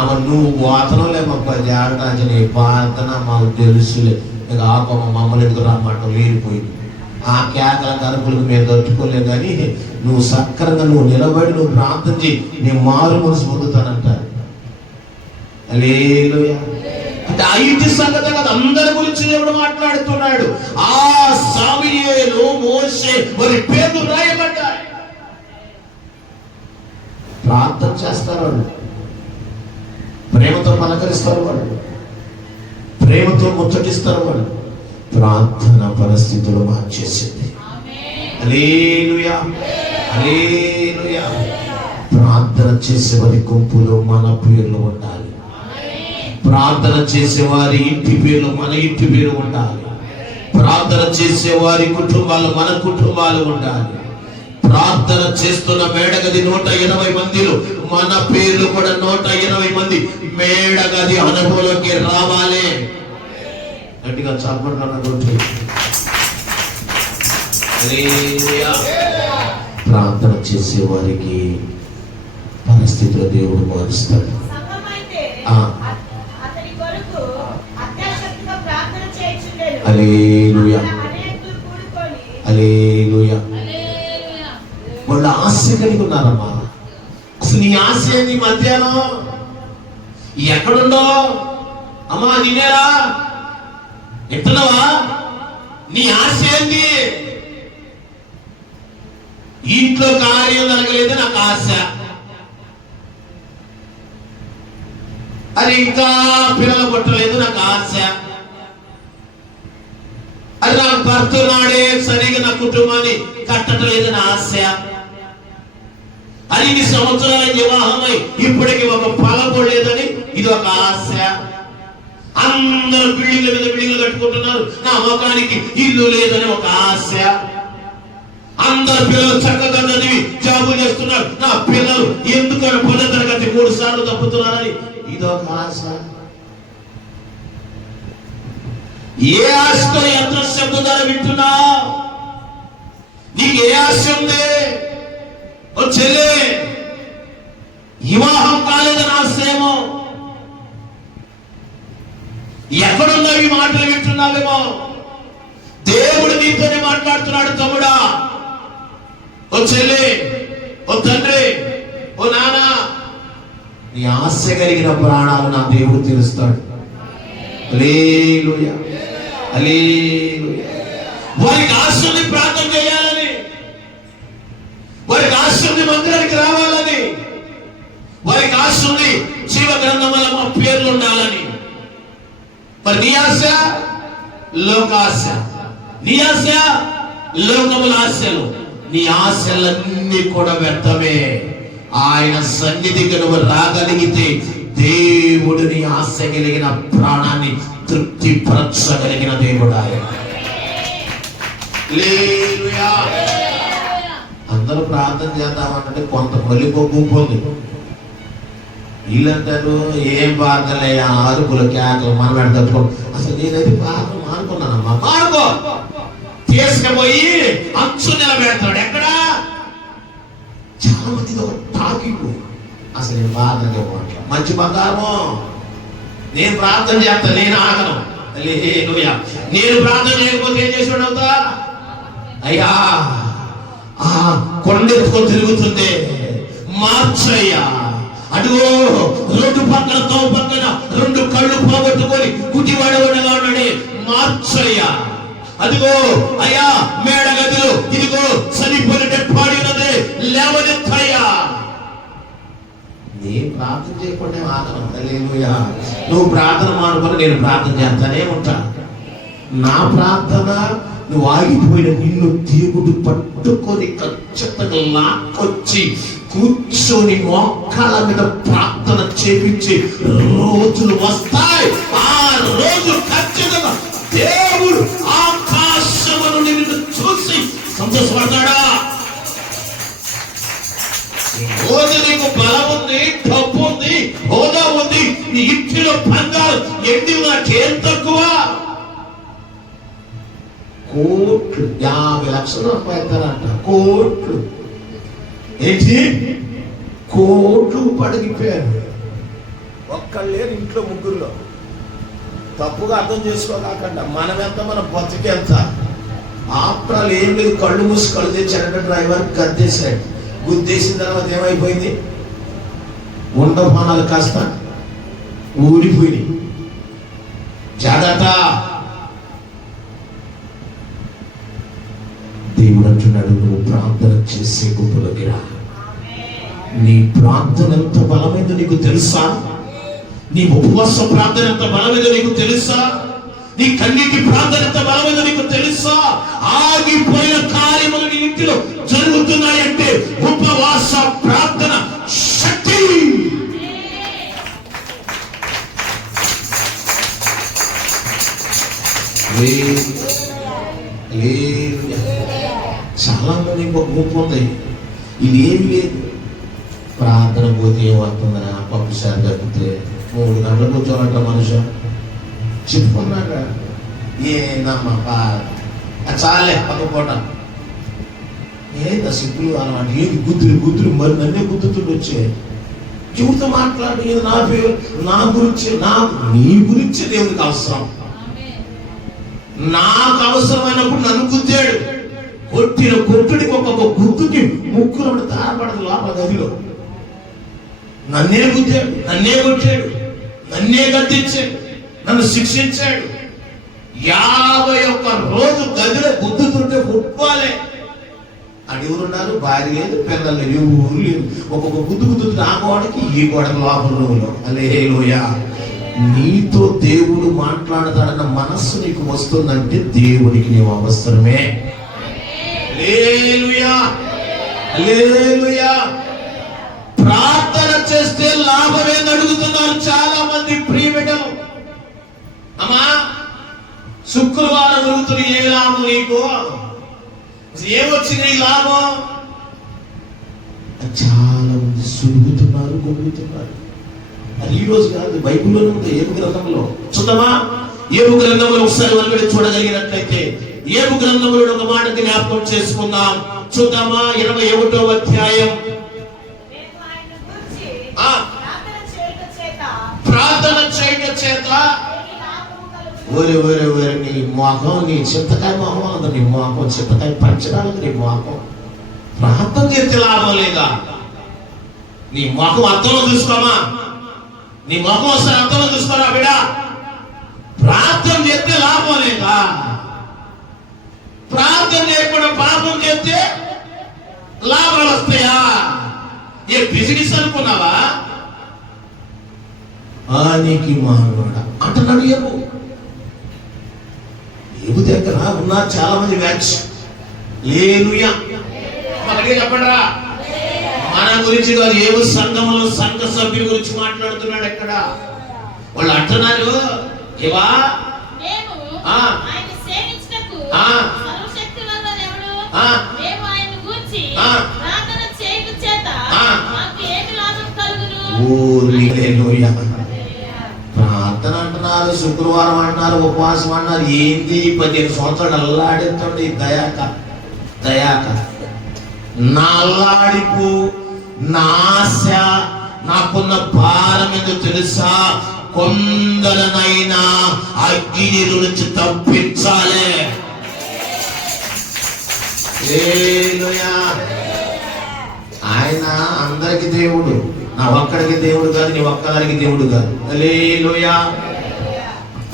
అమ్మ నువ్వు పోతనం లేమప్ప జాగ్రత్త, నీ ప్రార్థన మాకు తెలుసులే, ఇక ఆపమ్మ మమ్మల్ని ఎందుకు రమ్మంటాం లేనిపోయింది. ఆ కేకల గరుపులకు మేము తట్టుకోలేం, కానీ నువ్వు సక్రంగా నువ్వు నిలబడి నువ్వు ప్రార్థన చేయి, నేను మారు మనసు పొందుతానంట. హల్లెలూయా. అంటే ఆ ఇంటి సంగతి కాదు, అందరి గురించి దేవుడు మాట్లాడుతున్నాడు. ఆ సమూయేలు, మోషే వారి పేర్లు రాయబడ్డాయి. ప్రార్థన చేస్తారు వాళ్ళు, ప్రేమతో పలకరిస్తారు వాళ్ళు, ప్రేమతో ముచ్చటిస్తారు వాళ్ళు. ప్రార్థన పరిస్థితులు మార్చేసింది. హల్లెలూయా, హల్లెలూయా. ప్రార్థన చేసేవారి గుంపులో మన పేర్లు ఉండాలి. ప్రార్థన చేసేవారి ఇంటి పేర్లు మన ఇంటి పేరు ఉండాలి. ప్రార్థన చేసేవారి కుటుంబాలు మన కుటుంబాలు ఉండాలి. ప్రార్థన చేస్తున్న మేడగది 180 మందిలో మన పేర్లు కూడా 180 మంది మేడగది అనుభవంలోకి రావాలి. గట్టిగా చాపడుతున్నటువంటి ప్రార్థన చేసే వారికి పరిస్థితులు దేవుడు మారుస్తాడు. హల్లెలూయా, హల్లెలూయా. వాళ్ళు ఆశ కలిగి ఉన్నారమ్మా. అసలు నీ ఆశ నీ మధ్యాహ్నం ఎక్కడుందో అమ్మా, నిన్నేరా ఎట్టున్నావా? నీ ఆశ ఏంది? ఇంట్లో కార్యం జరగలేదు నాకు ఆశ, అది ఇంకా పిల్లలు పుట్టలేదు నాకు ఆశ, అది నాకు భర్త నాడే సరిగా నా కుటుంబాన్ని కట్టడం లేదని ఆశ, అది ఇన్ని సంవత్సరాల వివాహమై ఇప్పటికి ఒక ఫలం లేదని ఇది ఒక ఆశ. అందరూ బిల్డింగ్ల మీద బిల్డింగ్లు కట్టుకుంటున్నారు, నా ముఖానికి ఇల్లు లేదని ఒక ఆశ. అందరు పిల్లలు చక్కగా చదివి జాబులు చేస్తున్నారు, నా పిల్లలు ఎందుకని 10వ తరగతి 3 సార్లు తప్పుతున్నారని ఇదొక ఆశ. ఏ ఆశతో ఎంత శబ్దం ద్వారా వింటున్నావు? నీకు ఏ ఆశ ఉంది? ఓ చెల్లె, వివాహం కాలేదని ఆశేమో. ఎక్కడున్నావు ఈ మాటలు వింటున్నావేమో? దేవుడు నీతోనే మాట్లాడుతున్నాడు. తమ్ముడా, ఓ చెల్లె, ఓ తండ్రి, ఓ నాన్న, నీ ఆశ కలిగిన ప్రాణాలు నా దేవుడు తీరుస్తాడు. హల్లెలూయా, హల్లెలూయా. వారికి ఆశ ఉంది ప్రార్థన చేయాలని, వారికి ఆశ ఉంది మందిరానికి రావాలని, వారికి ఆశ ఉంది జీవ గ్రంథంలో మా పేర్లు ఉండాలని. మరి నీ ఆశ లోకాశ, నీ ఆశ లోకముల ఆశలు, నీ ఆశలన్నీ కూడా వ్యర్థమే. ఆయన సన్నిధికి నువ్వు రాగలిగితే దేవుడు నీ ఆశ కలిగిన ప్రాణాన్ని తృప్తిపరచగలిగిన దేవుడు ఆయన. హల్లెలూయా. అందరూ ప్రార్థన చేద్దామంటే కొంత మళ్ళీపోకు ఉంది. వీళ్ళంటారు ఏం ప్రార్థనలయ్యా, అరుపులు కేకలు మనం పెడతాం. అసలు నేనైతే ప్రార్థన మానుకున్నానమ్మా. మానుకో, తీసుకుపోయి అంచు నిలబెడతాడు. ఎక్కడ? చాలా మంది ఒక టాకింగ్. అసలు నేను ప్రార్థన మంచి బంగారము, నేను ప్రార్థన చేస్తాను, నేను ఆగను. హల్లెలూయా. నేను ప్రార్థన చేయకపోతే ఏం చేసాడు అవుతా? అయ్యా కొండెత్తుకొని తిరుగుతుంది, మార్చయ్యా. అడుగో రోడ్డు పక్కన తో పక్కన 2 కళ్ళు పోగొట్టుకొని గుడ్డివాడగా ఉన్నాడే, మార్చయ్యా. అదిగో అయ్యా మేడగదిలో ఇదిగో చనిపోయిన పాడినదే, లేవనెత్తయ్యా. నీ ప్రార్థన చేయకుండా ఆగను. హల్లెలూయా. నువ్వు ప్రార్థన మానుకొని నేను ప్రార్థన చేస్తానే ఉంటా. నా ప్రార్థన నువ్వు ఆగిపోయిన నిన్ను దేవుడు పట్టుకొని ఖచ్చితంగా లాక్కొచ్చి కూర్చొని మోకాళ్ళ మీద ప్రార్థన చేపించి రోజులు వస్తాయి. ఆ రోజు ఖచ్చితంగా దేవుడు ఆకాశమును నిన్ను చూసి సంతోషపడతాడా? రోజు నీకు బలం ఉంది, డబ్బు ఉంది, హోదా ఉంది, నీ ఇంటిలో బంగారు ఎండి నాకేం తక్కువ? కోట్లు 50 లక్షలు సంపాదిస్తారంట. కోట్లు ఏంటి? కోట్లు పడిగిపోయారు. ఒక్కళ్ళే ఇంట్లో ముగ్గురులో. తప్పుగా అర్థం చేసుకోలేకుండా మనం ఎంత, మన బతికెంత. ఆఫ్టర్ ఏం లేదు, కళ్ళు మూసి కళ్ళు తెచ్చాడంటే డ్రైవర్ గద్దేశాడు. గుద్దేసిన తర్వాత ఏమైపోయింది? ఉండమానాలు కాస్త ఊడిపోయి. జాగ్రత్త. దేవుడు అంటున్నాడు, నువ్వు ప్రార్థన చేసే గుంపులోకి రా. నీ ప్రార్థన ఎంత బలమైందో నీకు తెలుసా? నీ ఉపవాస ప్రార్థన ఎంత బలమైందో నీకు తెలుసా? నీ కన్నీటి ప్రార్థన ఎంత బలమైందో నీకు తెలుసా? ఆగిపోయిన కార్యములు నీ ఇంటిలో జరుగుతున్నాయంటే ఉపవాస ప్రార్థన శక్తి. చాలా మంది ఇంకొక గుంపు ఉంది, ఇది ఏమి లేదు. ప్రార్థన పోతే ఏమవుతుందని పప్పుసారి తప్పితే 3 గంటలు కూర్చోనంట మనుషు చెప్పుకున్నాక ఏదమ్మా చాలే పక్కపోట ఏదా సిగ్గులు అన్నమాట. ఏది గుద్దులు మరి నన్నే గుద్దుతుండి వచ్చే చెబుతూ మాట్లాడు. ఏది నా పేరు, నా గురించి, నీ గురించి దేవునికి అవసరం. నాకు అవసరమైనప్పుడు నన్ను గుద్దాడు. కొట్టిన కొట్టుడికి ఒక్కొక్క గుద్దుకి ముక్కులు తారపడదు లోపల గదిలో. నన్నే గుద్దాడు, నన్నే కొట్టాడు, నన్నే గద్దించాడు, నన్ను శిక్షించాడు. 51 రోజు గదిలో గుద్దుతుంటే ఫుట్బాలే. అడిగురున్నారు, భార్య లేదు, పిల్లలు లేదు, ఊరు లేదు. ఒక్కొక్క గుద్దుతుంటే ఆ గోడకి ఈ గోడకి లోపల రోజులో. హల్లెలూయా. నీతో దేవుడు మాట్లాడతాడన్న మనస్సు నీకు వస్తుందంటే దేవుడికి నీవు అవసరమే. హల్లెలూయా, హల్లెలూయా. ప్రార్థన చేస్తే లాభమేంది అడుగుతున్నారు చాలా మంది ప్రియబిడ్డలు. అమ్మా, శుక్రవారం అడుగుతున్న ఏ లాభం నీకు? ఏమొచ్చింది ఈ లాభం? చాలా మంది సులుగుతున్నారు, గొంగుతున్నారు. అది ఈ రోజు కాదు, బైబిల్లో ఉంది. ఏబు గ్రంథంలో చూద్దామా? ఏబు గ్రంథంలో ఒకసారి వెలువడి చూడగలిగినట్లయితే ఏబు గ్రంథంలో ఒక మాట జ్ఞాపకం చేసుకుందాం. చూద్దామా? 21వ అధ్యాయం. ప్రార్థన చేయట చేత ఒరే నీ మొహం, నీ చింతకాయ మొహం అంత, నీ మొహం చింతకాయ పంచడానికి నీ మొహం. ప్రార్థన చేస్తే లాభం లేదా? నీ మొహం అర్థంలో చూసుకోమా? నీ మొహం వస్తే అర్థంలో చూసుకోరా బిడ్డ. ప్రార్థన చేస్తే లాభం లేదా? ప్రార్థన చేయకుండా పాపం చేస్తే లాభాలు వస్తాయా? ఏ బిజినెస్ అనుకున్నావా? నీకు మానవాడ అంటున్నాడు ఏబు. ఏబు దగ్గర ఉన్నారు చాలా మంది వ్యాచ్. హల్లెలూయా. చెప్పండి రా. మన గురించి కాదు, ఏబు సంఘంలో సంఘ సభ్యుల గురించి మాట్లాడుతున్నాడు. ఎక్కడ వాళ్ళు అంటున్నారు, ఏవా ప్రార్థన అంటున్నారు, శుక్రవారం అంటున్నారు, ఉపవాసం అంటున్నారు. ఏంటి 15 సంవత్సరాలు అల్లాడిస్తుంది దయాక నా అల్లాడిపు, నా ఆశ, నాకున్న భారం ఏదో తెలుసా? కొందరనైనా అగ్ని నుంచి తప్పించాలి. ఆయన అందరికి దేవుడు, నా ఒక్కడికి దేవుడు కాదు, నీ ఒక్కదానికి దేవుడు కాదు. హల్లెలూయా.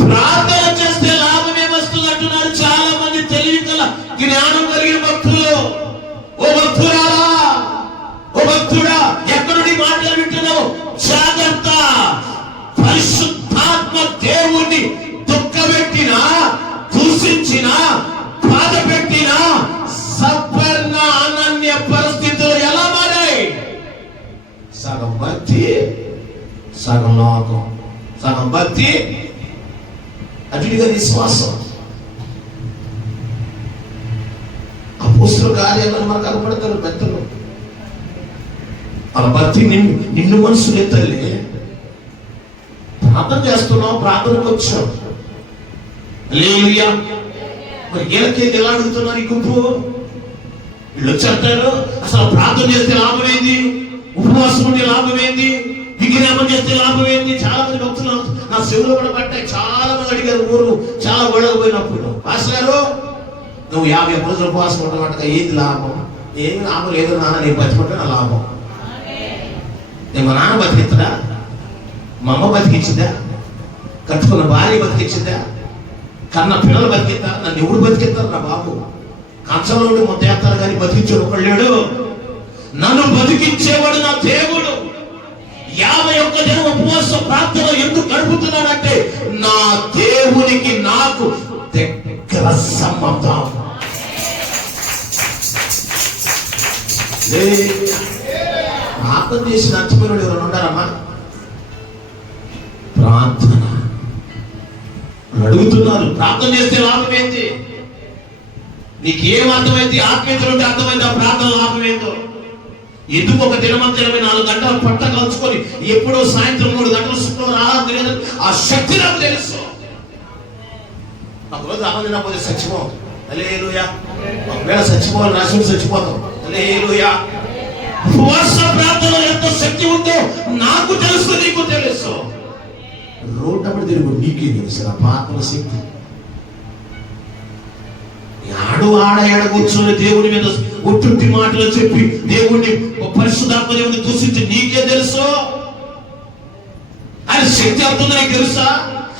ప్రార్థన చేస్తే లాభమే వస్తుంది అంటున్నారు చాలా మంది తెలివి గల జ్ఞానం కలిగిన భక్తులు. ఓ భక్తురాలా, ఓ భక్తుడా, ఎక్కడుండి మాటలు వింటున్నావు? జాగ్రత్త. పరిశుద్ధాత్మ దేవుణ్ణి దుఃఖపెట్టినా, దూషించినా, బాధ పెట్టినా సపర్ణ అనన్య పరిస్థితులు ఎలా మారాయి? సగం భక్తి, సగం లోకం. సగం భక్తి, అటుగా విశ్వాసం. అపోస్తలుల కార్యాలను మనకు కనపడతారు పెద్దలు. వాళ్ళ భక్తి నిన్ను మనసులే తల్లి. ప్రార్థన చేస్తున్నావు, ప్రార్థనకు వచ్చావు. హల్లెలూయా. మరి వీళ్ళకేది ఎలా అడుగుతున్నారు ఈ గుంపు? వీళ్ళు వచ్చేస్తారు. అసలు ప్రార్థన చేస్తే లాభం ఏంది? ఉపవాసం ఉంటే లాభం ఏంది? విజ్ఞాపం చేస్తే లాభం ఏంది? చాలా మంది భక్తులు నా చెవులో కూడా పట్టాయి. చాలా మంది అడిగారు ఊరు చాలా గొడవపోయినప్పుడు, పాస్టర్ గారు నువ్వు 50 రోజులు ఉపవాసం ఉండమంటగా ఏంది లాభం? ఏమి లాభం లేదు నాన్న, నేను బతికుంటే నా లాభం. నేను మా నాన్న బతికిస్తాడా? మా అమ్మ బతికించిందా? కట్టుకున్న భార్య బతికించిందా? కన్న పిల్లలు బతికిద్దా? నన్ను ఎవడు బతికిస్తారు నా బాబు? కంచంలో ఉండి మొత్తం వేస్తారు కానీ బతికించాడు ఒకడు లేడు. నన్ను బతికించేవాడు నా దేవుడు. 51 దినం ఉపవాస ప్రార్థన ఎందుకు గడుపుతున్నానంటే నా దేవునికి నాకు దగ్గర సంబంధం. ప్రార్థన చేసి నచ్చిపోయిన ఎవరైనా ఉన్నారమ్మా? ప్రార్థన అడుగుతున్నారు, ప్రార్థన చేస్తే లాభం ఏంటి? నీకేం అర్థమైంది? ఆత్మీయతలు ఉంటే అర్థమైంది ఆ ప్రార్థన లాభం ఏంటో. ఎందుకు ఒక దినమంతా 24 గంటలు పట్ట కలుచుకొని ఎప్పుడో సాయంత్రం 3 గంటల శుక్రవారం ఆహారం తెలియదు. ఆ శక్తి నాకు తెలుసు. ఒక రోజు ఆనందినపోతే చచ్చిపోతాం. హల్లెలూయా. ఒకవేళ చచ్చిపోవాలి రాసి చచ్చిపోతాం. హల్లెలూయా. ఉపవాస ప్రార్థనలో ఎంత శక్తి ఉందో నాకు తెలుసు, నీకు తెలుసు. రోడ్డు తిరుగు నీకే తెలుసు ఆ ప్రార్థన శక్తి. ఆడ కూర్చొని దేవుడి మీద ఒట్టుంటి మాటలు చెప్పి దేవుడిని పరిశుద్ధాత్మ దేవుడిని దూషించి నీకే తెలుసు. ఆయన శక్తి అవుతుందో నీకు తెలుసా?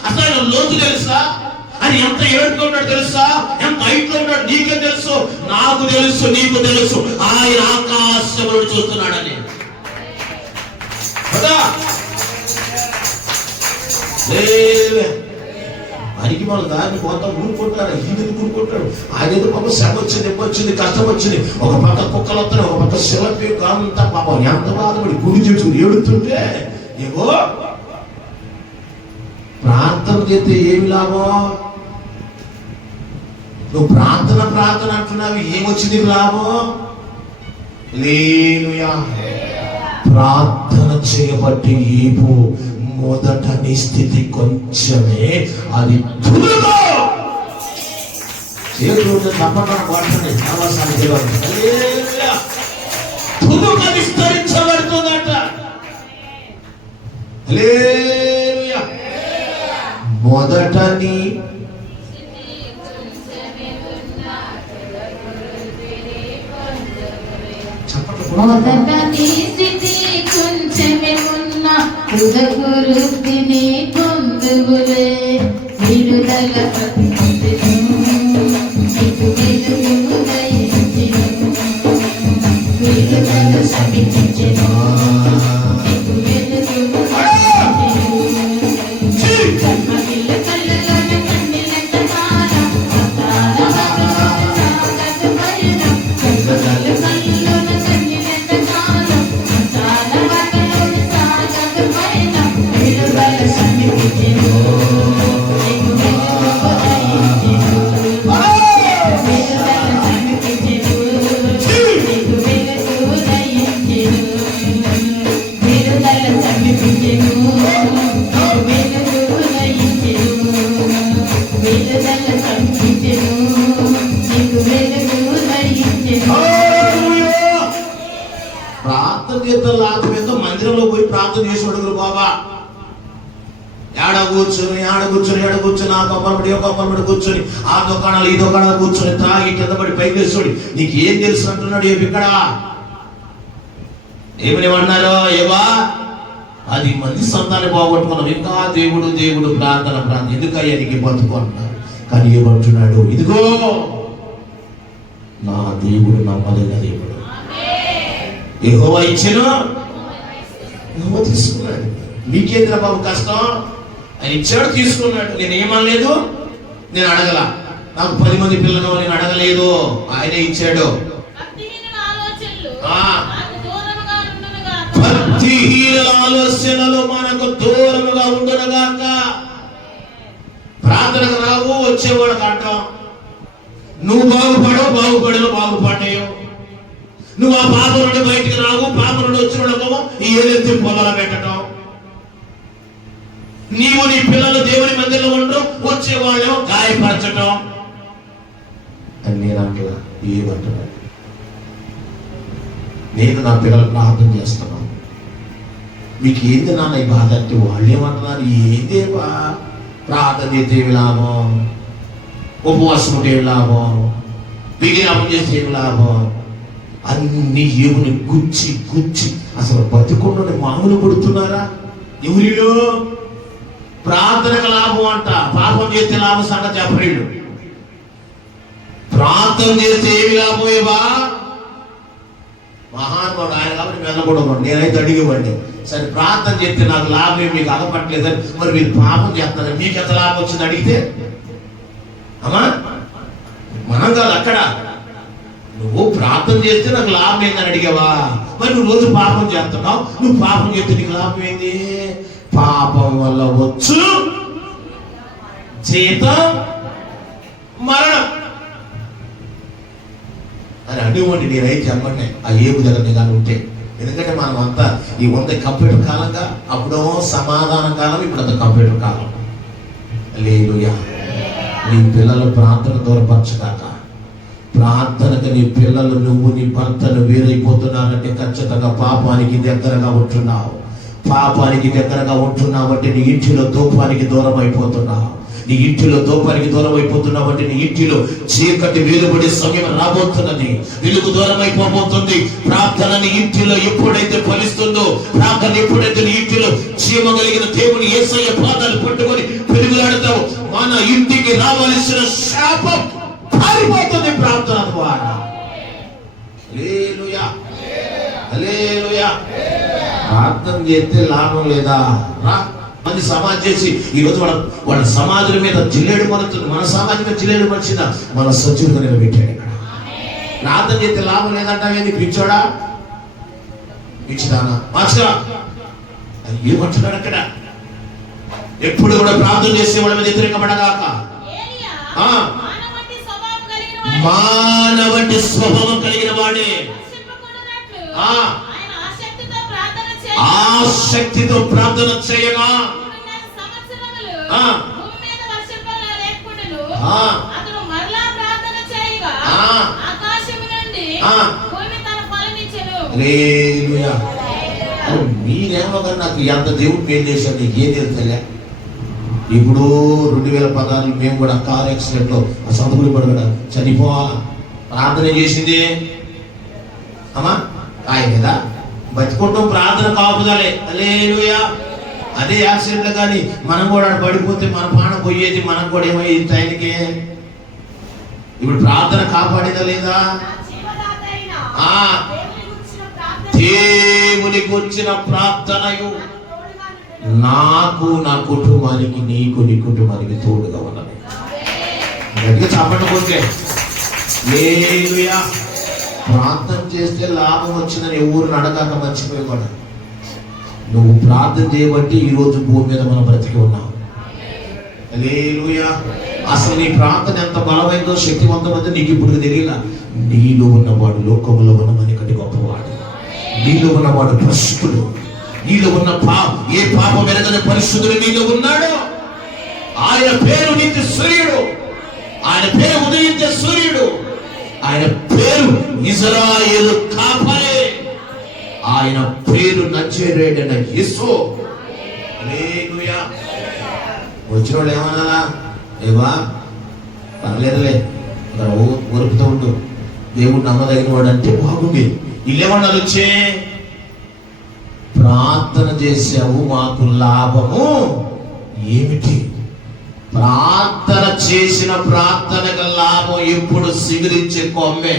అసలు ఆయన లోతు తెలుసా? ఆయన ఎంత ఏడుతో ఉన్నాడు తెలుసా? ఎంత హైట్ లో ఉన్నాడు నీకే తెలుసు, నాకు తెలుసు, నీకు తెలుసు. ఆయన ఆకాశంలో చూస్తున్నాడని కదా. అడిగి వాళ్ళ దాన్ని కొంత ఊరుకుంటారు, ఇది ఊరుకుంటాడు. ఆయన పక్క శ్రమ వచ్చింది, ఎప్పుడు వచ్చింది, కష్టం వచ్చింది. ఒక పక్క కుక్కలు వస్తాయి, ఒక పక్క శిలపి కాంతా పాపం ఎంత బాధపడి గుడి చేసుకుని ఏడుతుంటే ఏవో ప్రార్థన చేస్తే ఏమి లాభం? నువ్వు ప్రార్థన అంటున్నావు, ఏమొచ్చింది లాభం? లేలుయా. ప్రార్థన చేయబట్టి ఏమో మొదట నీ స్థితి కొంచెమే, అది తులుగో చేతులు తప్పకుండా వాడుతుంది. తులుగ విస్తరించబడుతుందట. హల్లెలూయా. మొదట నీ మొదట నీ స్థితి కొంచెమే ఉన్నా తుదకు వృద్ధిని పొందువులే. విడుదల ప్రతిష్ఠను నీకు వెలుగు దయచెను, విడుదల సమీపించెను నీకు వెలుగు దయచెను. కర్మగిల్ల కళ్ళలోన కన్నీలంట కాలం అకాల సాగదు పయనం. కర్మగిల్ల కళ్ళలోన కన్నీలంట కాలం అకాల సాగదు పయనం. విడుదల సమీపించెను నీకు వెలుగు దయచెను, విడుదల సమీపించెను నీకు వెలుగు దయచెను, విడుదల సమీపించెను నీకు వెలుగు దయచెను, విడుదల సమీపించెను నీకు వెలుగు దయచెను. ప్రార్థన చేస్తే లాభం ఎంతో. మందిరంలో పోయి ప్రార్థన చేసి అడుగురు బాబా. ఏడ కూర్చొని ఆ కొబ్బరిపడి కూర్చొని ఆ దుకాణాలు ఈ దుకాణాలు కూర్చొని తాగి కిందపడి పైకి వేసుకొని నీకు ఏం తెలుసు అంటున్నాడు. ఇక్కడ ఏమన్నారు? ఏవా 10 మంది సంతాన్ని పోగొట్టుకున్నాం, ఇంకా దేవుడు ప్రార్థన ఎందుకయ్యా నీకు బతుకుంటున్నారు. కానీ ఏమంటున్నాడు? ఇదిగో నా దేవుడు నమ్మదగిన దేవుడు. యెహోవా ఇచ్చెను, యెహోవా తీసుకున్నాడు. మీకేంద్ర బాబు కష్టం? ఆయన ఇచ్చాడు, తీసుకున్నాడు. నేను ఏమనలేదు, నేను అడగల. నాకు 10 మంది పిల్లలు నేను అడగలేదు, ఆయనే ఇచ్చాడు. భక్తిహీన ఆలోచనలు మనకు దూరముగా ఉండునుగాక. ప్రార్థనకు రావు, వచ్చేవాడు అంటాం. నువ్వు బాగుపడేవు. నువ్వు ఆ పాప నుండి బయటికి రావు, పాప నుండి వచ్చిన ఈ ఏదైతే పొలాల పెట్టడం. నీవు నీ పిల్లలు దేవుని మందిరంలో ఉండడం, వచ్చేవాళ్ళేమో గాయపరచడం అని నేను అంటున్నా. ఏమంటున్నా? నేను నా పిల్లలు ప్రార్థన చేస్తున్నాను. మీకు ఏంది నాన్న ఈ బాధ అంటే వాళ్ళు ఏమంటున్నారు? ఏదేవా ప్రార్థన చేస్తే ఏమి లాభం, ఉపవాసం ఉంటే ఏమి లాభం, విజ్ఞాపం చేస్తే ఏమి లాభం? అన్ని ఏముని గుచ్చి అసలు బతికుండా మామూలు కొడుతున్నారా? ఎవరిలో ప్రార్థనకు లాభం అంట, పాపం చేస్తే లాభం సంగతి చెప్పలేడు. ప్రార్థన చేస్తే ఏమి లాభం ఏవా మహానుభావుడు ఆయన కాబట్టి వెళ్ళకూడదు. నేనైతే అడిగేవాడిని, సరే ప్రార్థన చేస్తే నాకు లాభం ఏమి మీకు అగపట్లేదని, మరి మీరు పాపం చేస్తున్నారు, మీకు ఎంత లాభం వచ్చింది అడిగితే అమ్మా మనం కాదు అక్కడ. నువ్వు ప్రార్థన చేస్తే నాకు లాభం ఏందని అడిగావా? మరి నువ్వు రోజు పాపం చేస్తున్నావు, నువ్వు పాపం చేస్తే నీకు లాభం ఏంది? పాపం వల్ల వచ్చు జీతం మరణం అని అడిగండి. నేనైతే చెప్పండి ఆ ఏపు దగ్గర కానీ ఉంటే, ఎందుకంటే మనం అంతా ఈ కంప్యూటర్ కాలంగా, అప్పుడేమో సమాధాన కాలం, ఇప్పుడు అంత కంప్యూటర్ కాలం. హల్లెలూయా. నీ పిల్లలు ప్రార్థన దూరపరచగాక. ప్రార్థనకు నీ పిల్లలు నువ్వు నీ భర్తను వేరైపోతున్నారంటే ఖచ్చితంగా పాపానికి దగ్గరగా ఉంటున్నావు. పాపానికి దగ్గరగా ఉంటున్నావు అంటే నీ ఇంటిలో దూపానికి దూరం అయిపోతున్నావు. నీ ఇంటిలో దూపానికి దూరం అయిపోతున్నావు అంటే నీ ఇంటిలో చీకటి వెలువడే సమయం రాబోతున్నది, వెలుగు దూరం అయిపోబోతుంది. ప్రార్థన నీ ఇంటిలో ఎప్పుడైతే ఫలిస్తుందో, ప్రార్థన ఎప్పుడైతే నీ ఇంటిలో జీవగలిగిన దేవుని యేసయ్య పాదాలు పట్టుకొని పెరుగులాడతావు, మన ఇంటికి రావాల్సిన శాపం పారిపోతుంది ప్రార్థన ద్వారా. హల్లెలూయా, హల్లెలూయా. ప్రార్థన చేస్తే లాభం లేదా? మంది సమాజం చేసి ఈరోజు వాళ్ళ సమాజం మీద జిల్లేడు మరుతుంది. మన సమాజం మీద జిల్లేడు మరిచిందా? మన సచివుగా నిలబెట్టాడు ఇక్కడ. ప్రార్థన చేస్తే లాభం లేదంటావేంది? పిచ్చోడా, పిచ్చిదానా, మార్చుగా అది ఏమంటున్నాడు అక్కడ? ఎప్పుడు కూడా ప్రార్థన చేసే వాళ్ళ మీద వ్యతిరేకపడగాక. మానవంటి స్వభావం కలిగిన వాడే ఆసక్తితో ప్రార్థన చేయగా మీరేమో కానీ నాకు ఎంత దేవుడు మేలు చేశాడు, నీకు ఏం తెలుసలే. ఇప్పుడు 2016 మేము కూడా కార్ యాక్సిడెంట్ లో సొంతగుడి పడగడ చనిపోవాలా. ప్రార్థన చేసింది అమ్మా ఆయన కదా, బతికుంటాం ప్రార్థన కాపుదలే. హల్లెలూయా. అదే యాక్సిడెంట్ కానీ మనం కూడా పడిపోతే మన ప్రాణం పోయేది, మనం కూడా ఏమయ్యేది టైంకి. ఇప్పుడు ప్రార్థన కాపాడిందా లేదా? దేవునికి వచ్చిన ప్రార్థనయు నాకు, నా కుటుంబానికి, నీకు, నీ కుటుంబానికి తోడుగా ఉన్నది. గట్టిగా చెప్పకపోతే హల్లెలూయా. ప్రార్థన చేస్తే లాభం వచ్చిందని ఎవరు అడగాక మర్చిపోయేవాడు. నువ్వు ప్రార్థన చేయబట్టి ఈరోజు భూమి మీద మనం బ్రతికి ఉన్నావు. హల్లెలూయా. అసలు నీ ప్రార్థన ఎంత బలమైందో, శక్తివంతమైందో నీకు ఇప్పుడు తెలియలా. నీలో ఉన్నవాడు లోకంలో ఉన్న మనకంటే గొప్పవాడు. నీలో ఉన్నవాడు పరిశుద్ధుడు. నీలో ఉన్న ఏ పాపం ఎరగని పరిశుద్ధుడు నీలో ఉన్నాడు. ఆయన పేరు నిత్య సూర్యుడు, ఆయన పేరు ఉదయించే సూర్యుడు, ఆయన పేరు ఇశ్రాయేలు కాపరి, ఆయన పేరు నజరేయుడైన యేసు. హల్లెలూయా. వచ్చిన వాళ్ళు ఏమన్నా ఏవా పర్లేదులే ఓర్పుతూ ఉండు, దేవుడు నమ్మదగిన వాడు అంటే బాగుంది. ఇల్లేమన్నా వచ్చే ప్రార్థన చేసావు, మాకు లాభము ఏమిటి? ప్రార్థన చేసిన ప్రార్థనకు లాభం ఎప్పుడు సిగురించే కొమ్మే.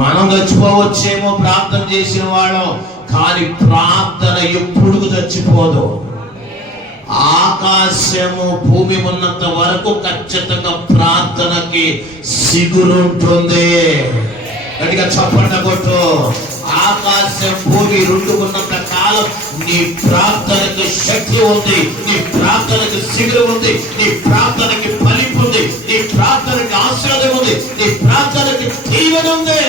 మనం చచ్చిపోవచ్చేమో ప్రార్థన చేసిన వాళ్ళం, కానీ ప్రార్థన ఎప్పుడు చచ్చిపోదు. ఆకాశము భూమి ఉన్నంత వరకు ఖచ్చితంగా ప్రార్థనకి సిగురుంటుంది. గట్టిగా చప్పట కొట్టు. ఆకాశం భూమి రెండు ఉన్నంత కాలం నీ ప్రార్థనకి శక్తి ఉంది, నీ ప్రార్థనకి సిగురు ఉంది, నీ ప్రార్థనకి ఫలింపు ఉంది, నీ ప్రార్థనకి ఆశీర్వాదం ఉంది, నీ ప్రార్థనకి దీవెన ఉంది.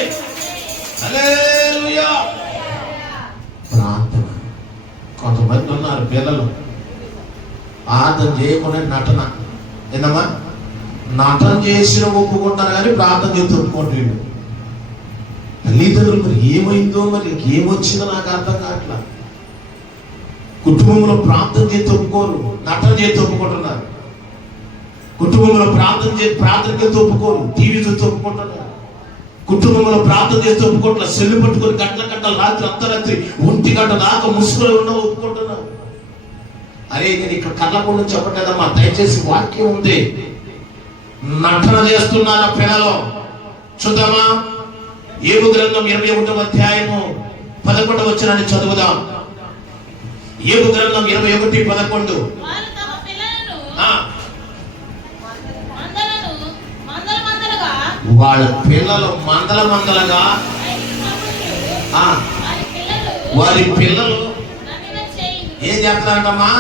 హల్లెలూయా. ప్రార్థన. కొంతమంది ఉన్నారు పిల్లలు ప్రార్థన చేయకుండా నటన. ఏందమ్మా? నటన చేసిన ఒప్పుకుంటారు కానీ ప్రార్థన చేసి ఒప్పుకుంటాడు. తల్లిదండ్రులు మరి ఏమైందో, మరి ఏమొచ్చిందో నాకు అర్థం కావట్లా. కుటుంబంలో ప్రార్థన చేసి ఒప్పుకోరు, నటన చేసి ఒప్పుకుంటున్నారు. కుటుంబంలో ప్రార్థన చేసి ఒప్పుకోరు, టీవీ చూసి ఒప్పుకుంటున్నారు. కుటుంబంలో ప్రార్థన చేస్తే ఒప్పుకోట్ల, సెల్లు పట్టుకొని గంటల రాత్రి అర్ధరాత్రి 1 గంట దాకా ముసుగులో ఉన్నావు, ఒప్పుకుంటున్నావు. అరే నేను ఇక్కడ కళ్ళకుండా చెప్పట్లేదమ్మా, దయచేసి వాక్యం ఉంది. నటన చేస్తున్నారా పిల్లలు? చూద్దామా, యోబు గ్రంథం 21వ అధ్యాయము 11వ వచనాన్ని చదువుదాం. యోబు గ్రంథం 21:11. వాళ్ళ పిల్లలు మందలుగా వారి పిల్లలు ఏం చేస్తున్నారంటమ్మా?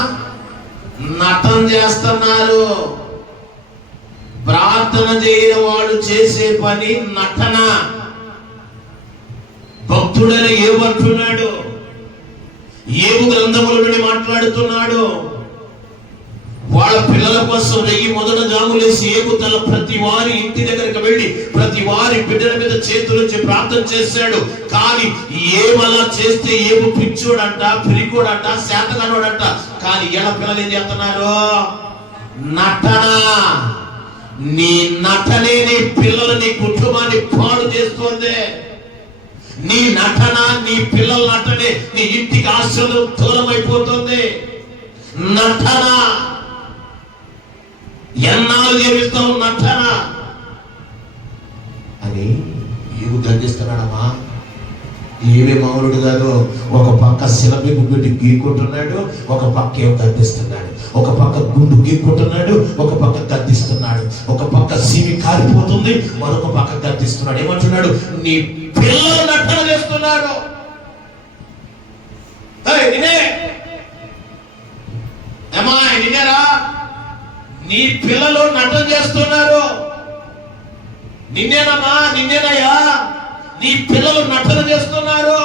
నటన చేస్తున్నారు. ప్రార్థన చేయని వాడు చేసే పని నటన. భక్తుడని ఏమంటున్నాడు? యోబు గ్రంథముల నుండి మాట్లాడుతున్నాడు. వాళ్ళ పిల్లల కోసం 1000 మొదట జాములేసి యోబు తన ప్రతి వారి ఇంటి దగ్గరికి వెళ్ళి ప్రతి వారి బిడ్డల మీద చేతులుంచి ప్రార్థన చేశాడు. కానీ ఏమలా చేస్తే యోబు పిచ్చోడంట, పిరికోడంట, శాతగానోడంట. కానీ ఎలా పిల్లలు ఏం చేస్తున్నారు? నటన. నీ నటనే నీ పిల్లలు, నీ కుటుంబాన్ని పాడు చేస్తుంది. నీ నటన, నీ పిల్లల నటనే నీ ఇంటికి ఆశీర్వాదం దూరం అయిపోతుంది. నటన ఎన్నాళ్ళు జీవిస్తావు? నటన అని ఏమి గర్జిస్తున్నాడమ్మా? ఏవే మామూలుడు కాదు. ఒక పక్క శిలపి గుడ్డు గీక్కుంటున్నాడు, ఒక పక్క ఏం గర్దిస్తున్నాడు. ఒక పక్క గుండు గీక్కుంటున్నాడు, ఒక పక్క గర్దిస్తున్నాడు. ఒక పక్క సీమి కారిపోతుంది, మరొక పక్క గర్దిస్తున్నాడు. ఏమంటున్నాడు? నీ పిల్లలు నటన చేస్తున్నాడు. నిన్నేరా? నీ పిల్లలు నటన చేస్తున్నారు. నిన్నేనమ్మా, నిన్నేనయ్యా, నీ పిల్లలు నటన చేస్తున్నారు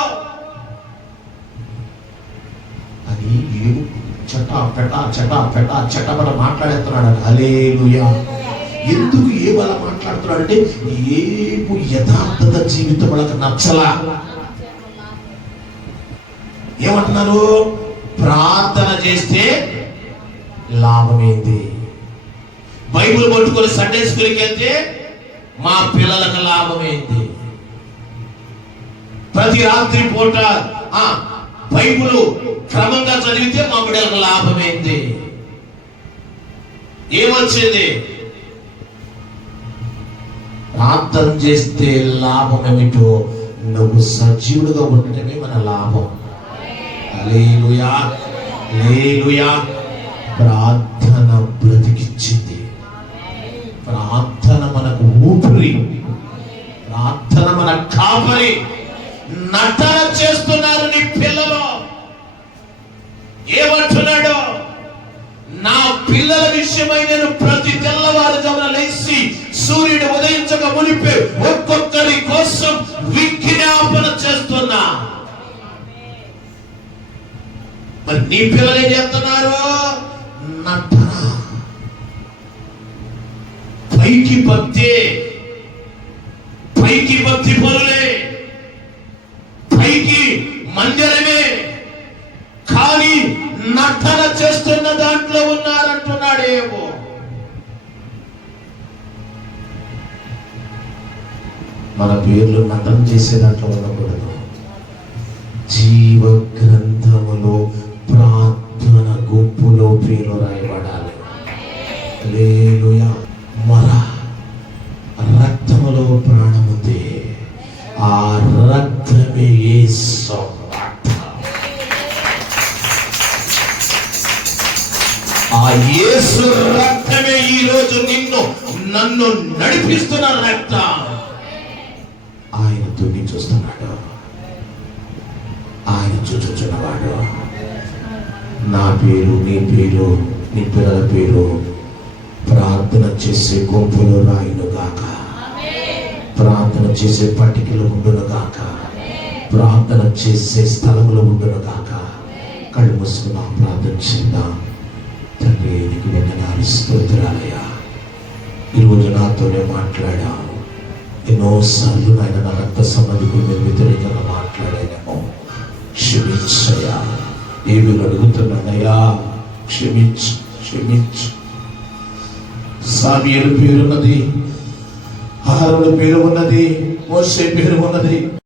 అని చటపట మాట్లాడేస్తున్నాడు. హల్లెలూయా. ఎందుకు ఏమలా మాట్లాడుతున్నాడు అంటే ఏపు యథార్థత జీవితం వాళ్ళకి నచ్చలా. ఏమంటున్నారు? ప్రార్థన చేస్తే లాభమేంది? బైబిల్ పట్టుకొని సండే స్కూల్కి వెళ్తే మా పిల్లలకు లాభమేంది? ప్రతి రాత్రి పూట బైబిల్ క్రమంగా చదివితే మా బిడ్డలకు లాభమేంది? ఏమొచ్చింది? ప్రార్థన చేస్తే లాభం ఏమిటో నువ్వు సజీవుడుగా ఉండటమే మన లాభం. హల్లెలూయా, హల్లెలూయా. ప్రార్థన బ్రతికిచ్చింది. ప్రార్థన మనకు ఊపిరి, ప్రార్థన మన కాపరి. నటన చేస్తున్నారు నీ పిల్లలు. ఏమంటున్నాడు? నా పిల్లల విషయమై నేను ప్రతి తెల్లవారుజామున లేచి సూర్యుడు ఉదయించక మునిపే ఒక్కొక్కరి కోసం విజ్ఞాపన చేస్తున్నా. మరి నీ పిల్లలు ఏం చేస్తున్నారు? నటన. పైకి భక్తి, పైకి భక్తి పనులే, పైకి మందిరమే, కానీ నటన చేస్తున్న దాంట్లో ఉన్నారంటున్నాడేమో. మన పేర్లు నటన చేసే దాంట్లో ఉండకూడదు. జీవ గ్రంథములో ప్రార్థన గుంపులో పేరు రాయబడాలి. హల్లెలూయా. మర రక్తములో ప్రాణముంది. ఆ రక్తమే యేసు. ఆ యేసు రక్తమే ఈ రోజు నన్ను నడిపిస్తున్న రక్తం. ఆయన తుని చూస్తున్నాడు, ఆయన చూచుచున్నవాడు. నా పేరు, నీ పేరు, నీ పిల్లల పేరు ప్రార్థన చేసే గుంపులో రాయును గాక, ప్రార్థన చేసే పట్టికలు ఉండును గాక, ప్రార్థన చేసే స్థలములు ఉండును గాక. కళ్ళు మూసుకున్నా ప్రార్థన చేద్దాం. తండ్రి నీకు వందనాలు, స్తోత్రాలయ్యా. ఈరోజు నాతోనే మాట్లాడావు. ఎన్నోసార్లు నాయన నా రక్త సంబంధికులు నేను వ్యతిరేకంగా మాట్లాడానేమో, క్షమించయ్యా. ఏమి అడుగుతున్నానయ్యా, క్షమించు, క్షమించు. సామ్యూయేలు పేరున్నది, అహరోను పేరు ఉన్నది, మోషే పేరు ఉన్నది.